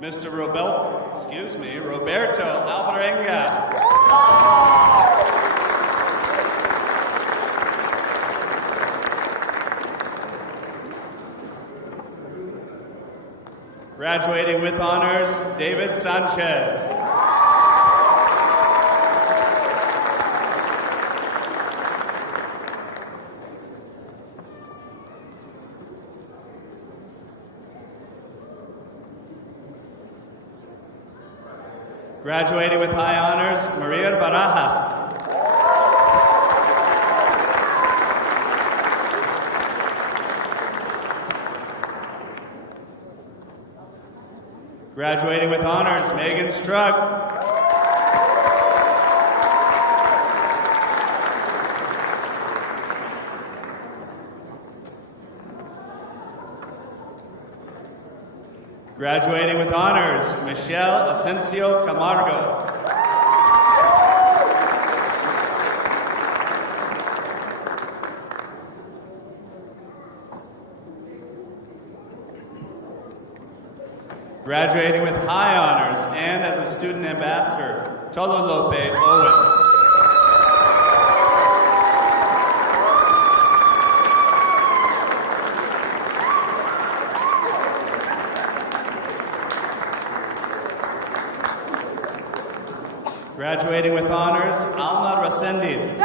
Mr. Roberto Alvarenga. Graduating with honors, David Sanchez. Graduating with high honors, Maria Barajas. Graduating with honors, Megan Strug. Graduating with honors, Michelle Asensio Camargo. Graduating with high honors and as a student ambassador, Tololope Owen. Graduating with honors, Alma Resendiz.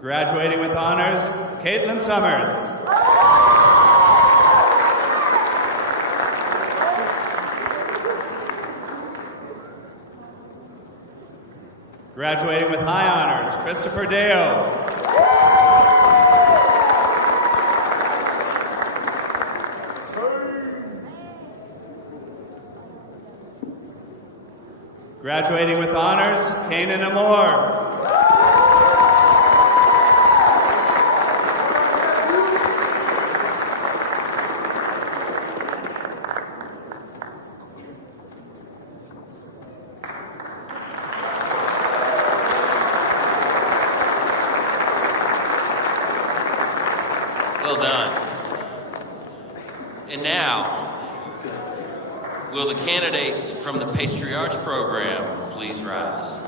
Graduating with honors, Caitlin Summers. Graduating with high honors, Christopher Deo. Graduating with honors, Kanan Amor. Well done. And now, will the candidates from the Pastry Arts program please rise?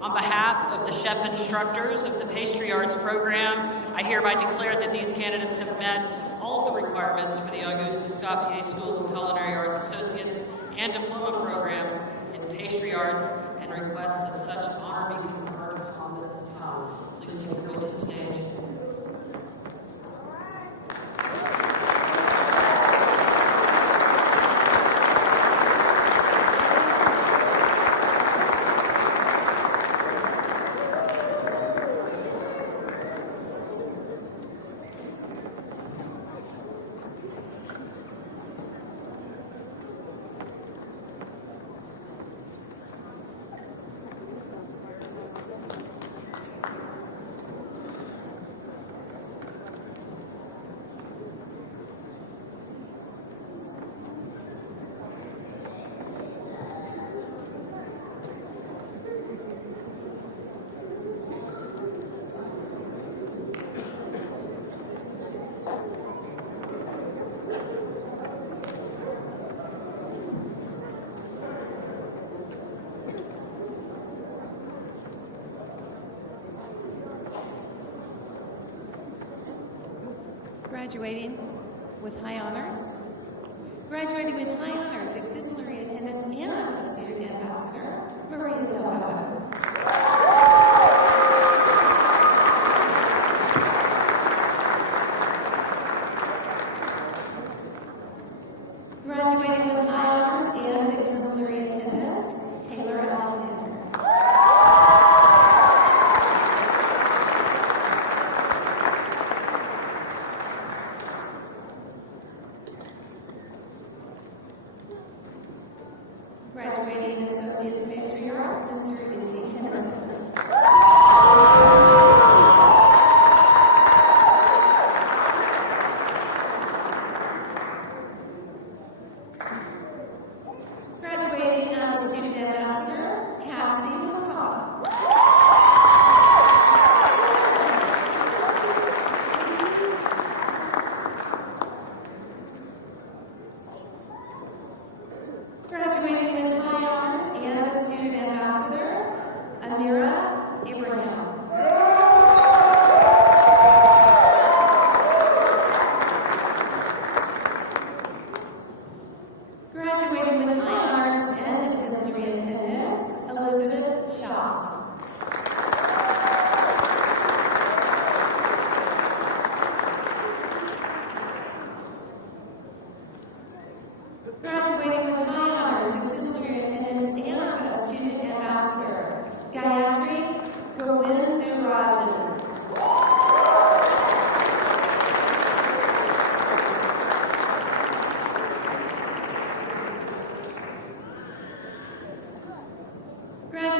On behalf of the chef instructors of the Pastry Arts program, I hereby declare that these candidates have met all the requirements for the Auguste Escoffier School of Culinary Arts Associates and diploma programs in pastry arts, and request that such honor be conferred upon them at this time. Please make your way to the stage. Graduating with high honors. Graduating with high honors, exemplary attendance, and a student ambassador, Maria Delgado.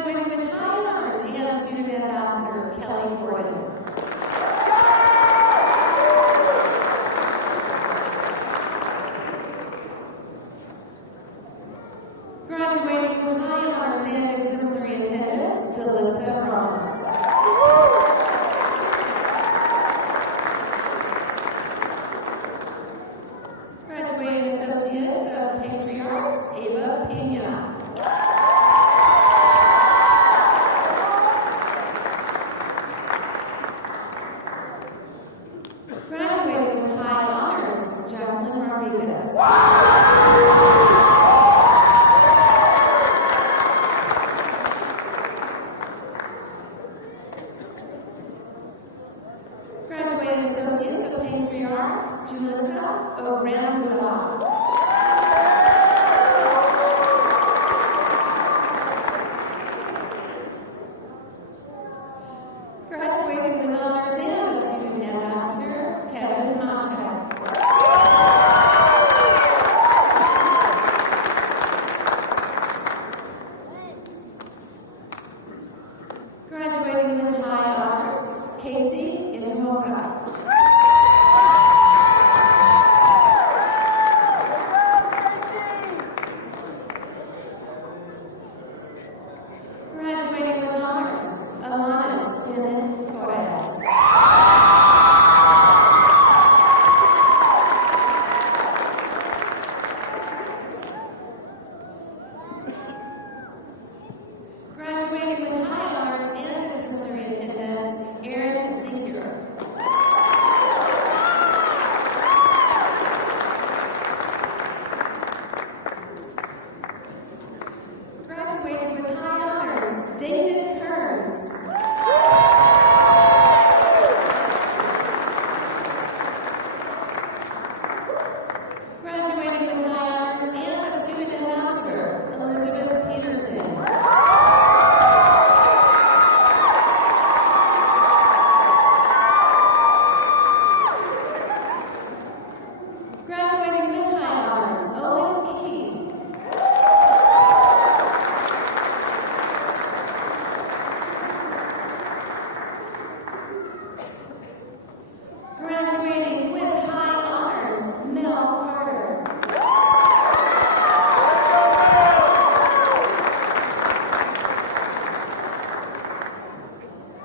Graduating with high honors and student ambassador Kelly Gordon. Graduating with high honors and exemplary attendance, Delissa Ramos. Graduating Associates of Pastry Arts, Ava Pena. Graduating with high honors, Jacqueline Rodriguez. Graduating Associates of Pastry Arts, Julissa Oramula. Graduating with honors and student ambassador, Kevin Mashak. Graduating with high honors, Casey Inhosa. Graduating with honors, Alanis Bennett Torres. Graduating with high honors and exemplary attendance, Aaron Zinker. Graduating with high honors, David Kearns. Graduating with high honors and a student ambassador, Elizabeth Peterson. Graduating with high honors, Owen Key. Graduating with high honors, Mel Carter.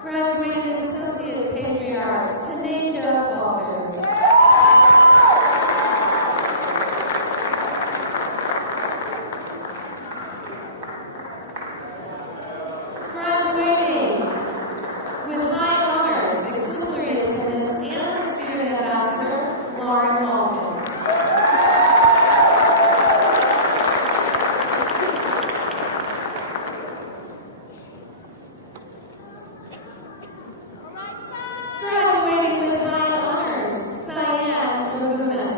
Graduating Associates Pastry Arts, Tanisha Walters. Graduating with high honors, exemplary attendance, and student ambassador, Lauren Malton. Graduating with high honors, Cyan Loomis.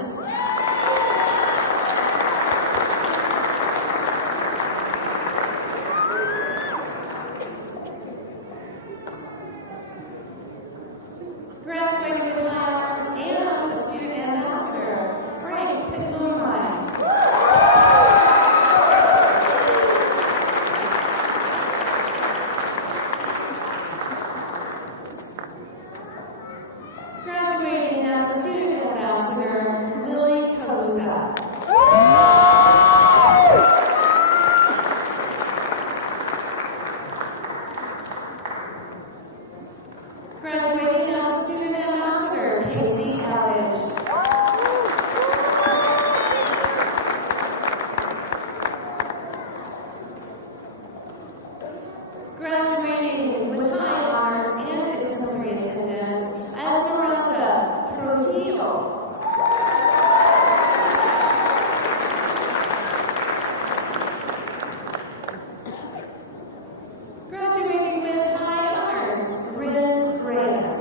Graduating with high honors and a student ambassador, Frank Pittlurine. Graduating as a student ambassador, Lily Calusa. Graduating as a student ambassador, Casey Alledge. Graduating with high honors and exemplary attendance, Esmeralda Trujillo. Graduating with high honors, Rin Reyes.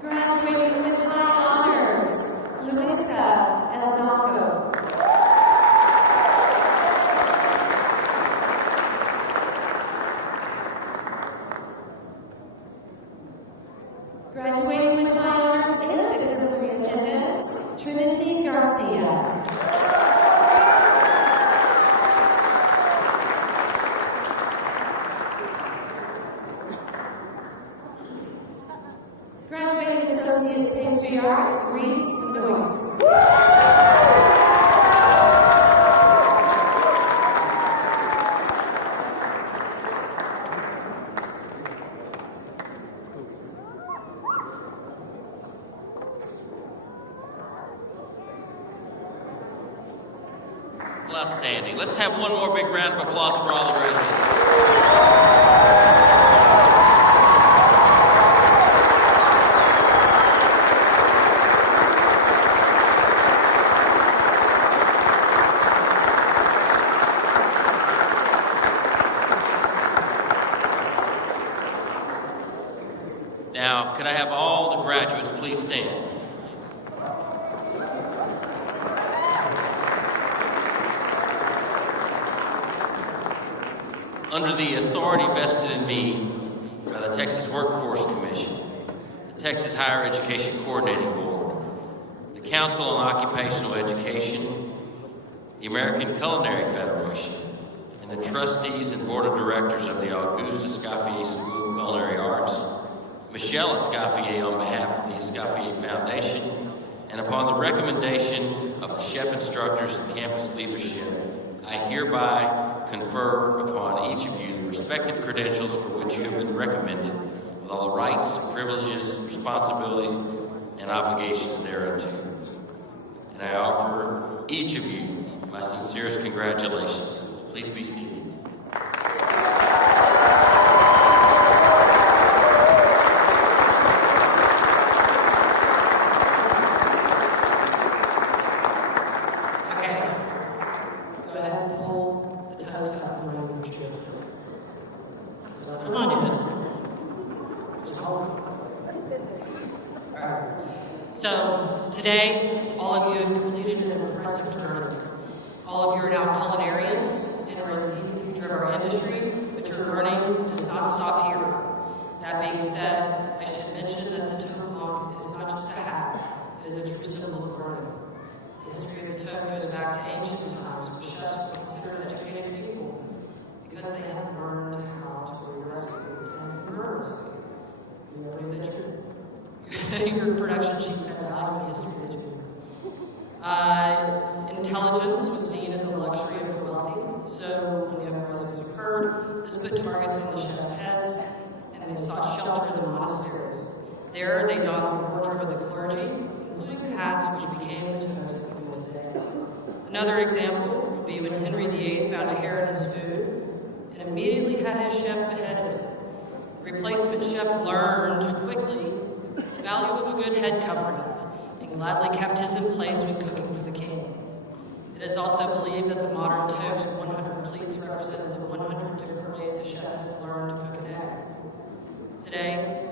Graduating with high Associates Pastry Arts, Reese Noyce. Well, outstanding. Let's have one more big round of applause for all the graduates. Now, could I have all the graduates please stand? Under the authority vested in me by the Texas Workforce Commission, the Texas Higher Education Coordinating Board, the Council on Occupational Education, the American Culinary Federation, and the trustees and board of directors of the Auguste Escoffier School of Culinary Arts, Michelle Escoffier on behalf of the Escoffier Foundation, and upon the recommendation of the chef instructors and campus leadership, I hereby confer upon each of you the respective credentials for which you have been recommended, with all the rights, privileges, responsibilities, and obligations thereunto. And I offer each of you my sincerest congratulations. Please be seated. So today, all of you have completed an impressive journey. All of you are now culinarians and are indeed the future of our industry, but your learning does not stop here. That being said, I should mention that the toque is not just a hat, it is a true symbol of learning. The history of the toque goes back to ancient times where chefs were considered educated people because they had learned how to read a recipe and convert a recipe. You know that your production sheets have value in history, did you? Intelligence was seen as a luxury of the wealthy, so when the uprisings occurred, this put targets on the chefs' heads, and they sought shelter in the monasteries. There, they donned the wardrobe of the clergy, including the hats which became the toques that we know today. Another example would be when Henry VIII found a hair in his food and immediately had his chef beheaded. The replacement chef learned quickly the value of a good head covering and gladly kept his in place when cooking for the king. It is also believed that the modern toque's 100 pleats represented the 100 different ways a chef has learned to cook an egg. Today,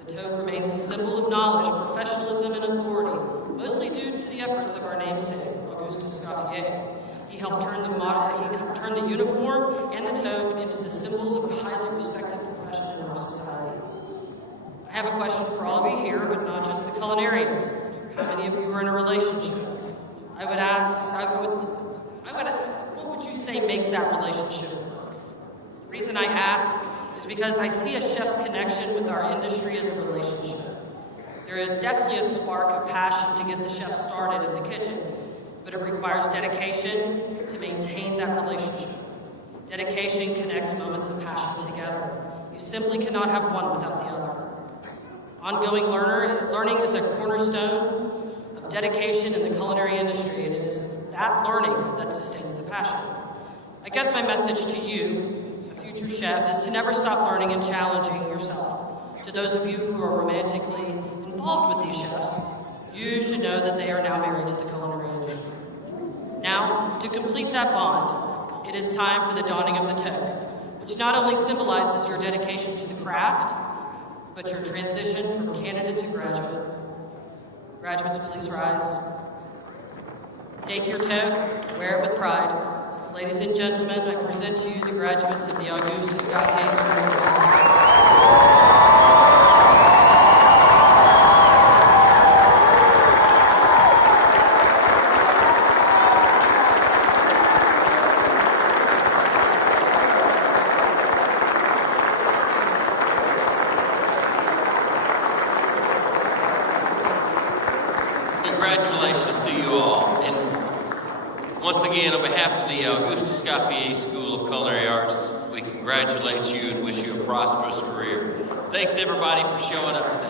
the toque remains a symbol of knowledge, professionalism, and authority, mostly due to the efforts of our namesake, Auguste Escoffier. He helped turn the uniform and the toque into the symbols of a highly respected profession in our society. I have a question for all of you here, but not just the culinarians. How many of you are in a relationship? I would ask, what would you say makes that relationship work? The reason I ask is because I see a chef's connection with our industry as a relationship. There is definitely a spark of passion to get the chef started in the kitchen, but it requires dedication to maintain that relationship. Dedication connects moments of passion together. You simply cannot have one without the other. Ongoing learning is a cornerstone of dedication in the culinary industry, and it is that learning that sustains the passion. I guess my message to you, a future chef, is to never stop learning and challenging yourself. To those of you who are romantically involved with these chefs, you should know that they are now married to the culinary industry. Now, to complete that bond, it is time for the donning of the toque, which not only symbolizes your dedication to the craft, but your transition from candidate to graduate. Graduates, please rise. Take your toque, wear it with pride. Ladies and gentlemen, I present to you the graduates of the Auguste Escoffier School. Congratulations to you all. And once again, on behalf of the Auguste Escoffier School of Culinary Arts, we congratulate you and wish you a prosperous career. Thanks everybody for showing up today.